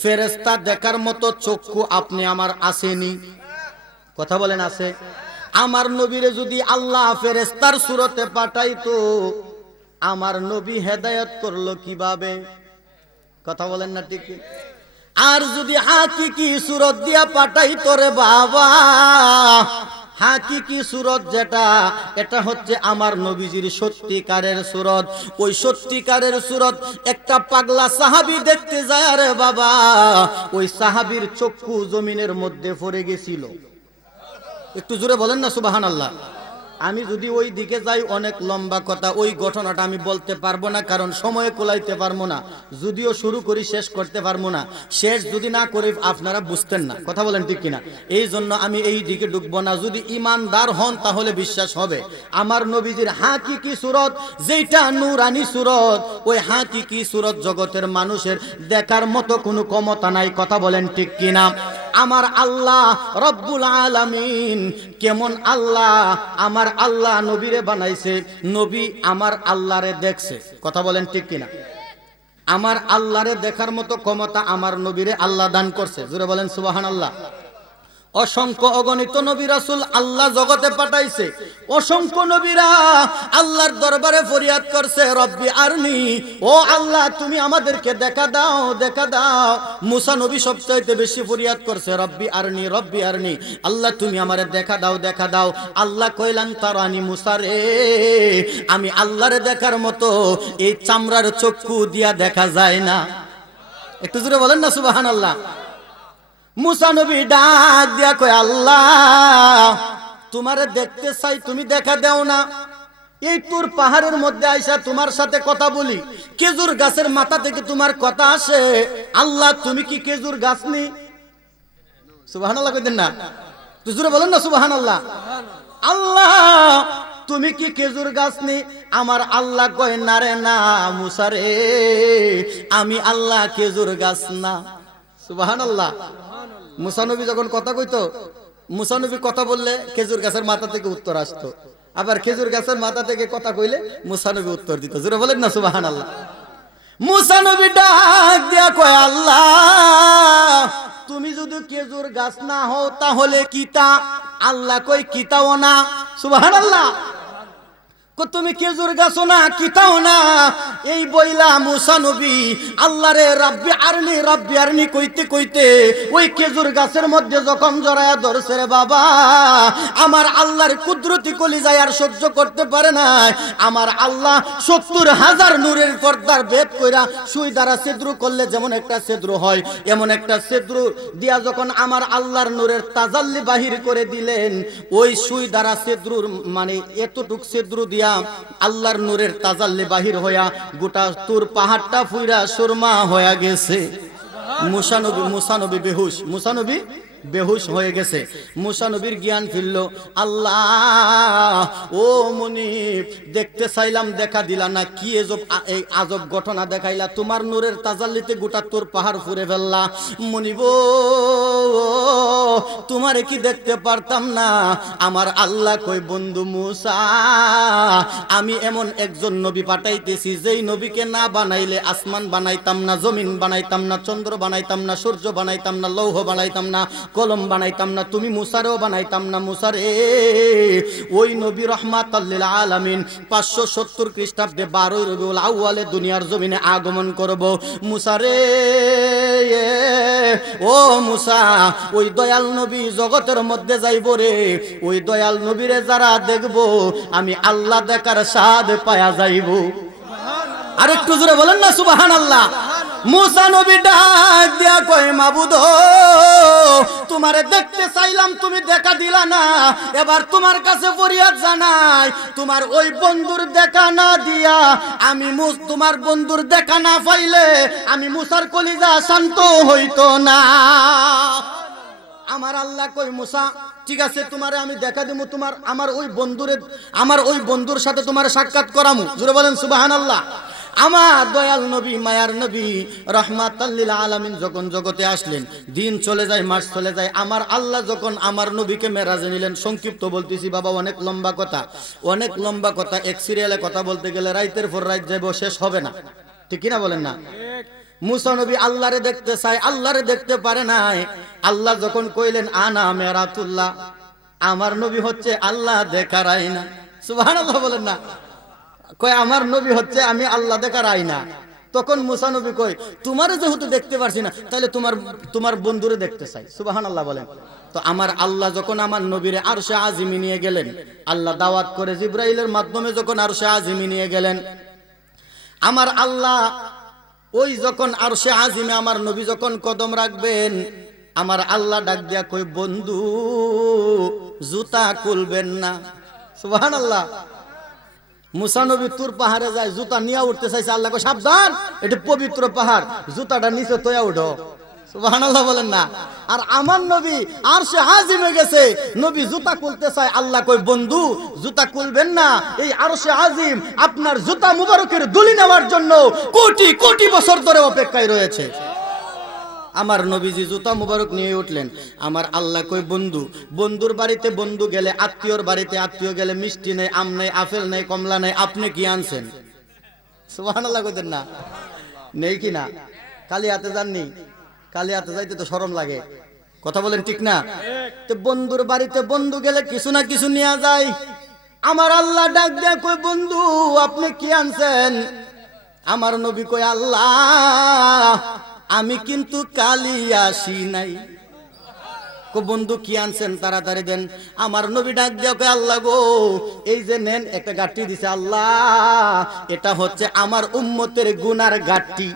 ফেরেশতা দেখার মতো চক্ষু আপনি আমার আসেনি? কথা বলেন আছে? আমার নবীরে যদি আল্লাহ ফেরেশতার সুরতে পাঠাইতো, আমার নবী হেদায়েত করলো কিভাবে? কথা বলেন না ঠিক? আর যদি হাকিকি সুরত দিয়া পাঠাইতো রে বাবা, হাকিকি সুরত যেটা, এটা হচ্ছে আমার নবীজির সত্যিকারের সুরত। ওই সত্যিকারের সুরত একটা পাগলা সাহাবী দেখতে যায় রে বাবা, ওই সাহাবীর চক্ষু জমিনের মধ্যে পড়ে গেছিল। একটু জোরে বলেন না সুবহানাল্লাহ। আমি যদি ওই দিকে যাই, অনেক লম্বা কথা, ওই ঘটনাটা আমি বলতে পারবো না, কারণ সময়ে কোলাইতে পারবো না। যদিও শুরু করি শেষ করতে পারবো না, শেষ যদি না করি আপনারা বুঝতেন না। কথা বলেন ঠিক কিনা? এই জন্য আমি এই দিকে ঢুকবো না। যদি ইমানদার হন তাহলে বিশ্বাস হবে। আমার নবীজির হাকিকি সুরত যেটা নূরানি সুরত, ওই হাকিকি সুরত জগতের মানুষের দেখার মতো কোনো ক্ষমতা নাই। কথা বলেন ঠিক কিনা? আমার আল্লাহ রব্বুল আলামিন কেমন আল্লাহ, আমার আল্লাহ নবীরে বানাইছে, নবী আমার আল্লাহরে দেখছে। কথা বলেন ঠিক কিনা? আমার আল্লাহরে দেখার মতো ক্ষমতা আমার নবীরে আল্লাহ দান করছে। জোরে বলেন সুবহানাল্লাহ। অসংখ্য অগণিত নবী রাসূল আল্লাহ জগতে পাঠাইছে। অসংখ্য নবীরা আল্লাহর দরবারে ফরিয়াদ করছে, রব্বি আরনি, ও আল্লাহ তুমি আমাদেরকে দেখা দাও, দেখা দাও। মুসা নবী সবচাইতে বেশি ফরিয়াদ করছে, রব্বি আরনি, রব্বি আরনি, আল্লাহ তুমি আমারে দেখা দাও, দেখা দাও। আল্লাহ কইলেন তারানি, মুসা রে আমি আল্লাহরে দেখার মতো এই চামড়ার চক্ষু দিয়া দেখা যায় না। একটু জোরে বলেন না সুবহানাল্লাহ। মুসা নবী ডাক দিয়া কয়, আল্লাহ তোমারে দেখতে চাই, তুমি দেখা দাও না। এই তোর পাহাড়ের মধ্যে আইসা তোমার সাথে কথা বলি, খেজুর গাছের মাথা থেকে তোমার কথা আসে। আল্লাহ তুমি কি খেজুর গাছ নি? সুবহানাল্লাহ কইতেন না? তুই জোরে বলেন না সুবহানাল্লাহ। আল্লাহ তুমি কি খেজুর গাছ নি? আমার আল্লাহ কয়, না রে না মুসা রে, আমি আল্লাহ খেজুর গাছ না। সুবহানাল্লাহ। মুসা নবী যখন কথা কইতো, মুসা নবী কথা বললে খেজুর গাছের মাথা থেকে উত্তর আসতো। আবার খেজুর গাছের মাথা থেকে কথা কইলে মুসা নবী উত্তর দিত। জোরে বলেন না সুবহানাল্লাহ। মুসা নবী ডাক দিয়া কয়, আল্লাহ তুমি যদি খেজুর গাছ না হও তাহলে কিতা? আল্লাহ কই কিতাও না। সুবহানাল্লাহ। তুমি খেজুর গাছও না, কিতাও না। এই বইলা মুসা নবী আল্লাহরে রাব্বি আরনি কইতে কইতে ওই খেজুর গাছের মধ্যে যখন জড়ায়া ধরছে রে বাবা, আমার আল্লাহর কুদরতি কলিজায় আর সহ্য করতে পারে না। আমার আল্লাহ ৭০,০০০ নূরের পর্দার ভেদ কইরা সুই দ্বারা ছিদ্র করলে যেমন একটা ছিদ্র হয়, এমন একটা ছিদ্র দিয়া যখন আমার আল্লাহর নূরের তাজাল্লি বাহির করে দিলেন, ওই সুই দ্বারা ছিদ্রর মানে এতটুক ছিদ্র দিয়া আল্লাহর নূরের তাজাল্লি বাহির হইয়া গোটা তুর পাহাড়টা ফুইরা সুরমা হয়ে গেছে। মুসা নবী বেহুশ হয়ে গেছে। মুসা নবীর জ্ঞান ফিরল। আল্লাহ ও মুনিব, দেখতে চাইলাম দেখা দিলা না, কি এই আজব ঘটনা দেখাইলা, তোমার নূরের তাজাল্লিতে গোটা তোর পাহাড় ফুরে ফেললা। মুনিব তোমারে কি দেখতে পারতাম না? আমার আল্লাহ কই, বন্ধু মুসা, আমি এমন একজন নবী পাঠাইতেছি যেই নবীকে না বানাইলে আসমান বানাইতাম না, জমিন বানাইতাম না, চন্দ্র বানাইতাম না, সূর্য বানাইতাম না, লৌহ বানাইতাম না, কলম বানাইতাম না, তুমি মুসারেও বানাইতাম না। মুসারে ওই নবী রহমাতাল লিল আলামিন 570 খ্রিস্টাব্দে 12 রবিউল আউয়ালে দুনিয়ার জমিনে আগমন করব। মুসারে ও মুসা, ওই দয়াল নবী জগতের মধ্যে যাইব রে। ওই দয়াল নবীরে যারা দেখব আমি আল্লাহ দেখার স্বাদ পায়া যাইব। আর একটু জোরে বলেন না সুবহানাল্লাহ। মুসা নবী ডাক দিয়া কয়, মাবুদ তোমারে দেখতে চাইলাম, তুমি দেখা দিলা না। এবার তোমার কাছে ফরিয়াদ জানাই, তোমার ওই বন্ধুর দেখা না দিয়া আমি তোমার বন্ধুর দেখা না পাইলে আমি মুসার কলিজা শান্ত হইতো না। আমার আল্লাহ কই, মুসা ঠিক আছে, তোমারে আমি দেখা দিমু, তোমার আমার ওই বন্ধুর সাথে তোমার সাক্ষাৎ করামু। জোরে বলেন সুবহানাল্লাহ। আমার দয়াল নবী, মায়ার নবী রহমাতাল লিল আলামিন যখন জগতে আসলেন, দিন চলে যায়, মাস চলে যায়। আমার আল্লাহ যখন আমার নবীকে মেরাজে নিলেন, সংক্ষিপ্ত বলতেছি বাবা, অনেক লম্বা কথা, এক সিরিয়ালে কথা বলতে গেলে রাইতের পর রাত যাইব, শেষ হবে না, ঠিক কিনা বলেন না? মুসা নবী আল্লাহরে দেখতে চায়, আল্লাহরে দেখতে পারে নাই। আল্লাহ যখন কইলেন আনা মেরাতুল্লাহ, আমার নবী হচ্ছে আল্লাহ দেখার আয়না। সুবহানাল্লাহ বলেন না। কয় আমার নবী হচ্ছে আমি আল্লাহ দেখার আয়না। তখন মুসা নবী কই, তোমারে যেহেতু দেখতে পারছি না, তাহলে তোমার বন্ধুরে দেখতে চাই। সুবহানাল্লাহ বলেন। তো আমার আল্লাহ যখন আমার নবীরে আরশে আজিমি নিয়ে গেলেন, আল্লাহ দাওয়াত করে জিবরাইলের মাধ্যমে যখন আরশে আজিমি নিয়ে গেলেন, আমার আল্লাহ ওই যখন আরশে আজিমে আমার নবী যখন কদম রাখবেন, আমার আল্লাহ ডাক দিয়া কই, বন্ধু জুতা খুলবেন না। সুবহানাল্লাহ। মুসা নবী তুর পাহাড়ে যায়, জুতা নিয়ে উঠতে চাইছে, আল্লাহ কই সাবধান, এটা পবিত্র পাহাড়, জুতাটা নিচে তোয়া উঠো। সুবহানাল্লাহ বলেন না। আর আমার নবী আরশে আজিমে গেছে, নবী জুতা খুলতে চায়, আল্লাহ কই বন্ধু জুতা খুলবেন না, এই আরশে আজিম আপনার জুতা মুবারকের দুলি নেওয়ার জন্য কোটি কোটি বছর ধরে অপেক্ষায় রয়েছে। আমার নবীজি জুতা মুবারক নিয়ে উঠলেন। আমার আল্লাহ কই বন্ধুর বাড়িতে বন্ধু গেলে, আত্মীয়র বাড়িতে আত্মীয় গেলে মিষ্টি নেই, আম নেই, আপেল নেই, কমলা নেই, আপনি কি আনছেন? সুবহানাল্লাহ কইতেন না? নেই কি না? কালি হাতে যাননি? কালি হাতে যাইতে তো শরম লাগে, কথা বলেন ঠিক না? তো বন্ধুর বাড়িতে বন্ধু গেলে কিছু না কিছু নিয়ে যায়। আমার আল্লাহ ডাক দেয়া কই, বন্ধু আপনি কি আনছেন? আমার নবী কই, আল্লাহ আমি কিন্তু কালি আসি নাই। বন্ধু কি আনছেন তাড়াতাড়ি দেন। আমার নবী ডাক দিয়া কয়, আল্লাহ গো এই যে নেন, একটা গাঁটটি দিছে, আল্লাহ এটা হচ্ছে আমার উম্মতের গুনার গাঁটটি,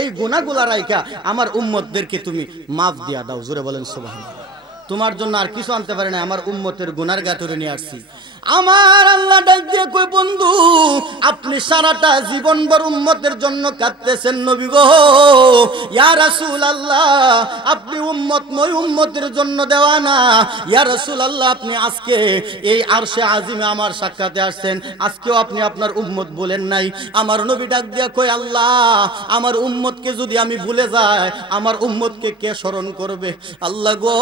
এই গুনাহগুলা রাইখা আমার উম্মতদেরকে তুমি মাফ দিয়া দাও। জোরে বলেন সুবহানাল্লাহ। তোমার জন্য আর কিছু আনতে পারে না, আমার উম্মতের গুনার গাঁটুরে নিয়ে আসছি। আমার আল্লাহ ডাক দিয়ে কই, বন্ধু আপনি সারাটা জীবনভর উম্মতের জন্য কাঁদতেছেন নবী গো। ইয়া রাসূলুল্লাহ আপনি উম্মতময় উম্মতের জন্য দেওয়ানা। ইয়া রাসূলুল্লাহ আপনি আজকে এই আরশে আজিমে আমার সাক্ষাতে আসছেন, আজকেও আপনি আপনার উম্মত বলেন নাই। আমার নবী ডাক দিয়া কই আল্লাহ আমার উম্মতকে যদি আমি ভুলে যাই আমার উম্মতকে কে স্মরণ করবে? আল্লাহ গো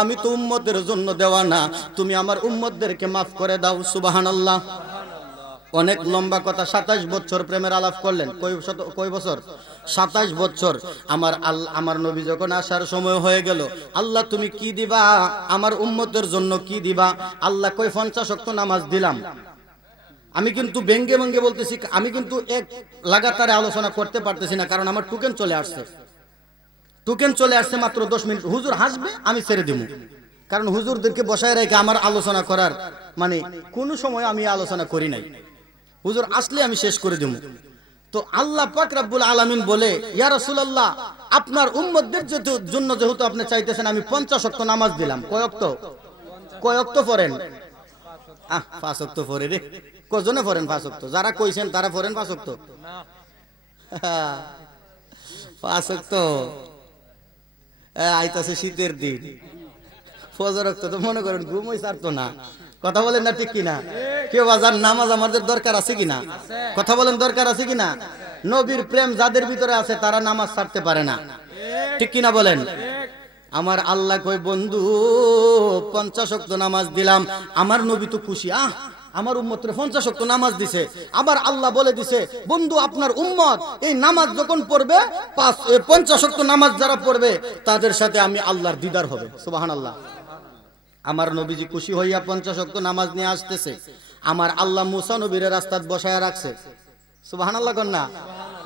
আমি তো উম্মতের জন্য দেওয়ানা, তুমি আমার উম্মতদেরকে মাফ করে দাও। সুবহানাল্লাহ। অনেক লম্বা কথা, 27 বছর প্রেমের আলাপ করলেন। কয় বছর? 27 বছর। আমার নবী যখন আসার সময় হয়ে গেল, আল্লাহ তুমি কি দিবা আমার উম্মতের জন্য, কি দিবা? আল্লাহ কই 50 ওয়াক্ত নামাজ দিলাম। আমি কিন্তু ব্যঙ্গে ব্যঙ্গে বলতেছি, আমি কিন্তু এক লাগাতারে আলোচনা করতে পারতেছি না, কারণ আমার টোকেন চলে আসছে। টোকেন চলে আসছে মাত্র 10 মিনিট। হুজুর হাসবে, আমি ছেড়ে দিব, কারণ হুজুরদেরকে বসায় রেখে আমার আলোচনা করার মানে কোনো সময় আমি আলোচনা করি নাই। হুজুর আসলে আমি শেষ করে দেব। তো আল্লাহ পাক রব্বুল আলামিন বলে, ইয়া রাসূলুল্লাহ আপনার উম্মতদের জন্য যেহেতু আপনি চাইতেছেন, আমি 50 ওয়াক্ত নামাজ দিলাম। কয় ওয়াক্ত পড়েন? 5 ওয়াক্ত পড়ে রে। কজনে পড়েন 5 ওয়াক্ত? যারা কইছেন তারা পড়েন 5 ওয়াক্ত? 5 ওয়াক্ত আইতাছে শীতের দিন, ফজর ওয়াক্ত তো মনে করেন ঘুমই ছাড়তো না। কথা বলেন না ঠিক কিনা? কেউ বাজার নামাজ আমাদের দরকার আছে কিনা? কথা বলেন দরকার আছে কিনা? নবীর প্রেম যাদের ভিতরে আছে তারা নামাজ ছাড়তে পারে না, ঠিক কিনা বলেন? আমার আল্লাহ কই বন্ধু 50 ওয়াক্ত নামাজ দিলাম, আমার নবী তো খুশি। আমার উম্মতরে 50 ওয়াক্ত নামাজ দিছে। আবার আল্লাহ বলে দিছে বন্ধু আপনার উম্মত এই নামাজ যখন পড়বে 50 ওয়াক্ত নামাজ যারা পড়বে তাদের সাথে আমি আল্লাহর দিদার হবে। সুবহানাল্লাহ। আমার নবীজি খুশি হইয়া 50 ওয়াক্ত নামাজ নিয়ে আসতেছে। আমার আল্লাহ মুসা নবীর রাস্তায় বসায় রাখছে। সুবহানাল্লাহ কন্যা।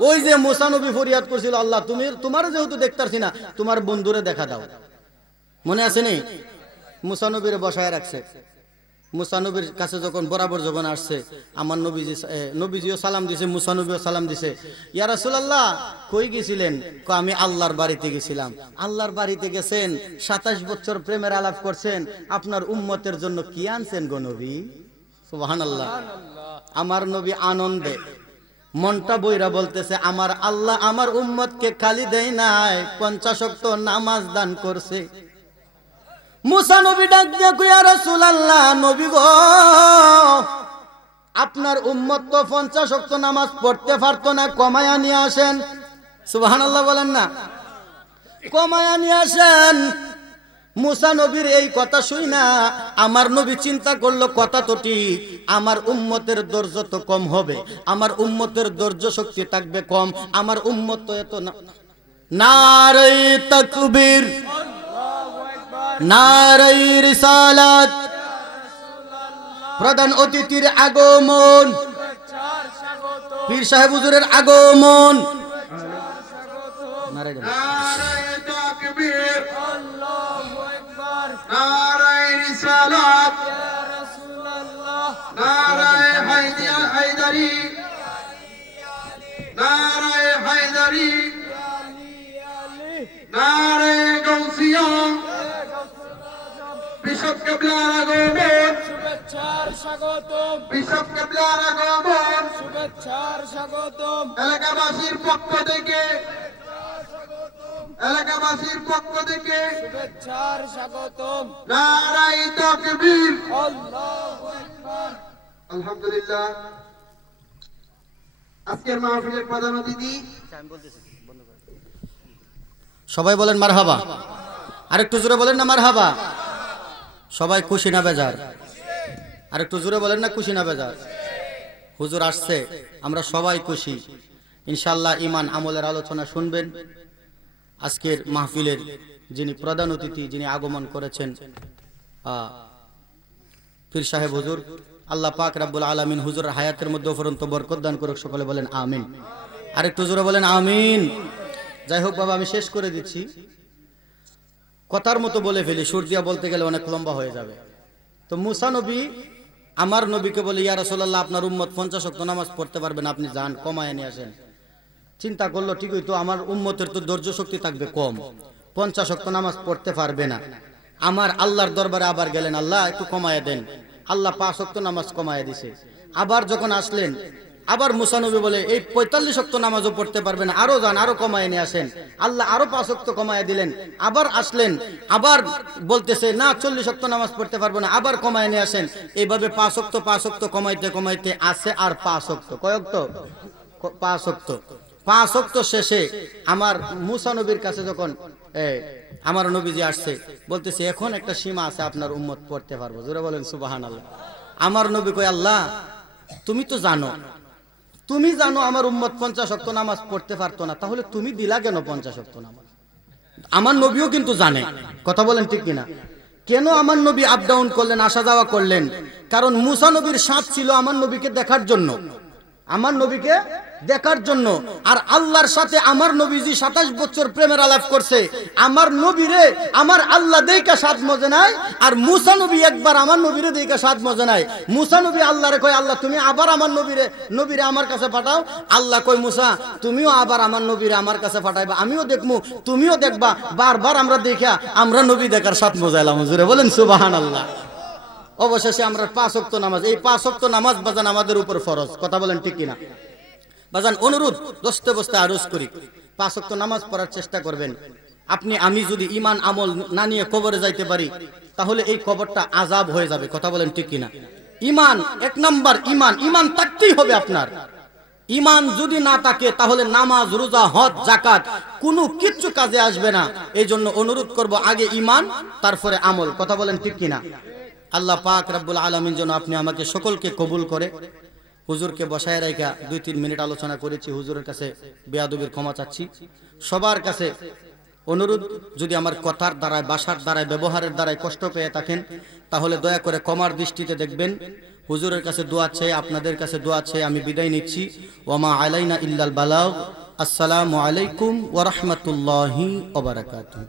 ওই যে মুসা নবী ফরিয়াদ করছিল, আল্লাহ তোমার যেহেতু দেখতারছি না তোমার বন্ধুরে দেখা দাও। মনে আছে নি? মুসা নবীরে বসায় রাখছে। মুসা নবীর কাছে যখন বরাবর যখন আসছে, আমার নবীজিও সালাম দিছে, মুসা নবীও সালাম দিছে। ইয়া রাসূলুল্লাহ কই গেছিলেন? আমি আল্লাহর বাড়িতে গেছিলাম। আল্লাহর বাড়িতে গেছেন, 27 বছর প্রেমের আলাপ করছেন, আপনার উম্মতের জন্য কি আনছেন গো নবী? সুবহানাল্লাহ। আমার নবী আনন্দে মনটা বইরা বলতেছে, আমার আল্লাহ আমার উম্মতকে খালি দেয় নাই, 50 ওয়াক্ত নামাজ দান করছে। মুসা নবী ডাক দিয়া কই ইয়া রাসূলুল্লাহ নবী গো আপনার উম্মত তো 50 ওয়াক্ত নামাজ পড়তে পারতো না, কমায়া নিয়ে আসেন। সুবহানাল্লাহ বলেন না? কমায়া নিয়ে আসেন। মুসা নবীর এই কথা শুই না আমার নবী চিন্তা করলো কথা তো ঠিক, আমার উম্মতের ধৈর্য তো কম হবে, আমার উম্মতের ধৈর্য শক্তি থাকবে কম, আমার উম্মত তো এত না। নারে তাকবীর, নারে রিসালাত, প্রধান অতিথির আগমন, পীর সাহেব হুজুরের আগমন। নারে তাকবীর, আল্লাহু আকবার, নারে রিসালাত, ইয়া রাসূলুল্লাহ, নারে হায়দারি, নারে হায়দারি, নারে গাউসিয়া, বিশপ কেবলার আগমন, শুভেচ্ছার স্বাগতম, বিশপ কেবলার আগমন, শুভেচ্ছার স্বাগতম, এলাকাবাসীর পক্ষ থেকে, এলাকাবাসীর পক্ষ থেকে শুভেচ্ছার স্বাগতম। নারে তাকবীর, আল্লাহু আকবার। আলহামদুলিল্লাহ। আজকের মাহফিলের প্রধান অতিথি, সবাই বলেন মারহাবা। আরেকটু জোরে বলেন না মারহাবা। সবাই খুশি না বেজার? আরেকটু জোরে বলেন না খুশি না বেজার? হুজুর আসছে, আমরা সবাই খুশি ইনশাআল্লাহ। ঈমান আমলের আলোচনা শুনবেন। আজকের মাহফিলের যিনি প্রধান অতিথি, যিনি আগমন করেছেন পীর সাহেব হুজুর, আল্লাহ পাক রব্বুল আলামিন হুজুরের হায়াতের মধ্যে অফুরন্ত বরকত দান করুক। সকলে বলেন আমিন। আরেকটু জোরে বলেন আমিন। যাই হোক বাবা, আমি শেষ করে দিচ্ছি। কথার মতো বলে ফেলি, সুর দিয়া বলতে গেলে অনেক লম্বা হয়ে যাবে। তো মুসা নবী আমার নবীকে বলে, ইয়া রাসূলুল্লাহ আপনার উম্মত 50 ওয়াক্ত নামাজ পড়তে পারবেন, আপনি যান কমায় নিয়ে আসেন। চিন্তা করলো ঠিকই তো, আমার উম্মতের তো ধৈর্য শক্তি থাকবে কম, 50 ওয়াক্ত নামাজ পড়তে পারবে না। আমার আল্লাহর দরবারে আবার গেলেন, আল্লাহ একটু কমায় দেন। আল্লাহ 5 ওয়াক্ত নামাজ কমায় দিছে। আবার যখন আসলেন, আবার মুসা নবী বলে এই 45 ওয়াক্ত নামাজও পড়তে পারবেন, আরো যান, আরো কমায় নিয়ে আসেন। আল্লাহ আরো 5 ওয়াক্ত কমায় দিলেন। আবার আসলেন, আবার বলতেছে না 40 ওয়াক্ত নামাজ পড়তে পারবো না, আবার কমায় নিয়ে আসেন। এইভাবে 5 ওয়াক্ত কমাইতে কমাইতে আসে আর 5 ওয়াক্ত। কয় ওয়াক্ত? 5 ওয়াক্ত। 5 ওয়াক্ত শেষে আমার মুসা নবীর কাছে যখন আমার নবীজি আসছে, বলতেছে এখন একটা সীমা আছে, আপনার উম্মত পড়তে পারবো। জোরে বলেন সুবহানাল্লাহ। আমার নবী কয় আল্লাহ তুমি তো জানো, তুমি জানো আমার উম্মত 50 ওয়াক্ত নামাজ পড়তে পারতো না, তাহলে তুমি দিলা কেন 50 ওয়াক্ত নামাজ? আমার নবীও কিন্তু জানে, কথা বলেন ঠিক কিনা? কেন আমার নবী আপ ডাউন করলেন, আসা যাওয়া করলেন? কারণ মুসা নবীর সাথ ছিল আমার নবীকে দেখার জন্য, আমার নবীকে দেখার জন্য। আর আল্লাহর সাথে আমার নবীজি 27 বছর প্রেমের আলাপ করছে। আমার নবীরে আমার আল্লাহ দেইকা সাত মজে নাই, আর মুসা নবী একবার আমার নবীরে দেইকা সাত মজে নাই। মুসা নবী আল্লাহরে কয় আল্লাহ তুমি আবার আমার নবীরে আমার কাছে পাঠাও। আল্লাহ কয় মুসা তুমিও আবার আমার নবীরে আমার কাছে পাঠাইবা, আমিও দেখবো তুমিও দেখবা, বারবার আমরা দেখা আমরা নবী দেখার সাত মজাইলাম। হুজুরে বলেন সুবহানাল্লাহ। অবশেষে আমরা 5 ওয়াক্ত নামাজ, এই 5 ওয়াক্ত নামাজ বাজান আমাদের উপর ফরজ। কথা বলেন ঠিক কিনা? বাজান অনুরোধ বসতে বসতে আরজ করি, 5 ওয়াক্ত নামাজ পড়ার চেষ্টা করবেন। আপনি আমি যদি ইমান আমল না নিয়ে কবরে যাইতে পারি, তাহলে এই কবরটা আযাব হয়ে যাবে। কথা বলেন ঠিক কিনা? ইমান 1 নাম্বার, ইমান থাকতেই হবে আপনার। ইমান যদি না থাকে তাহলে নামাজ, রোজা, হজ, যাকাত কোনো কিচ্ছু কাজে আসবে না। এই জন্য অনুরোধ করব আগে ইমান, তারপরে আমল। কথা বলেন ঠিক কিনা? আল্লাহ পাক রব্বুল আলামিন যেন আপনি আমাকে সকলকে কবুল করে। হুজুরকে বসায় রাখা 2-3 মিনিট আলোচনা করেছি, হুজুরের কাছে বেয়াদবির ক্ষমা চাচ্ছি। সবার কাছে অনুরোধ, যদি আমার কথার দ্বারায়, বাসার দ্বারায়, ব্যবহারের দ্বারায় কষ্ট পেয়ে থাকেন, তাহলে দয়া করে ক্ষমার দৃষ্টিতে দেখবেন। হুজুরের কাছে দোয়া চেয়ে, আপনাদের কাছে দোয়া চেয়ে আমি বিদায় নিচ্ছি। ওয়ামা আলাইনা ইল্লাল বালাগ। আসসালামু আলাইকুম ওয়া রাহমাতুল্লাহি ওয়া বারাকাতুহু।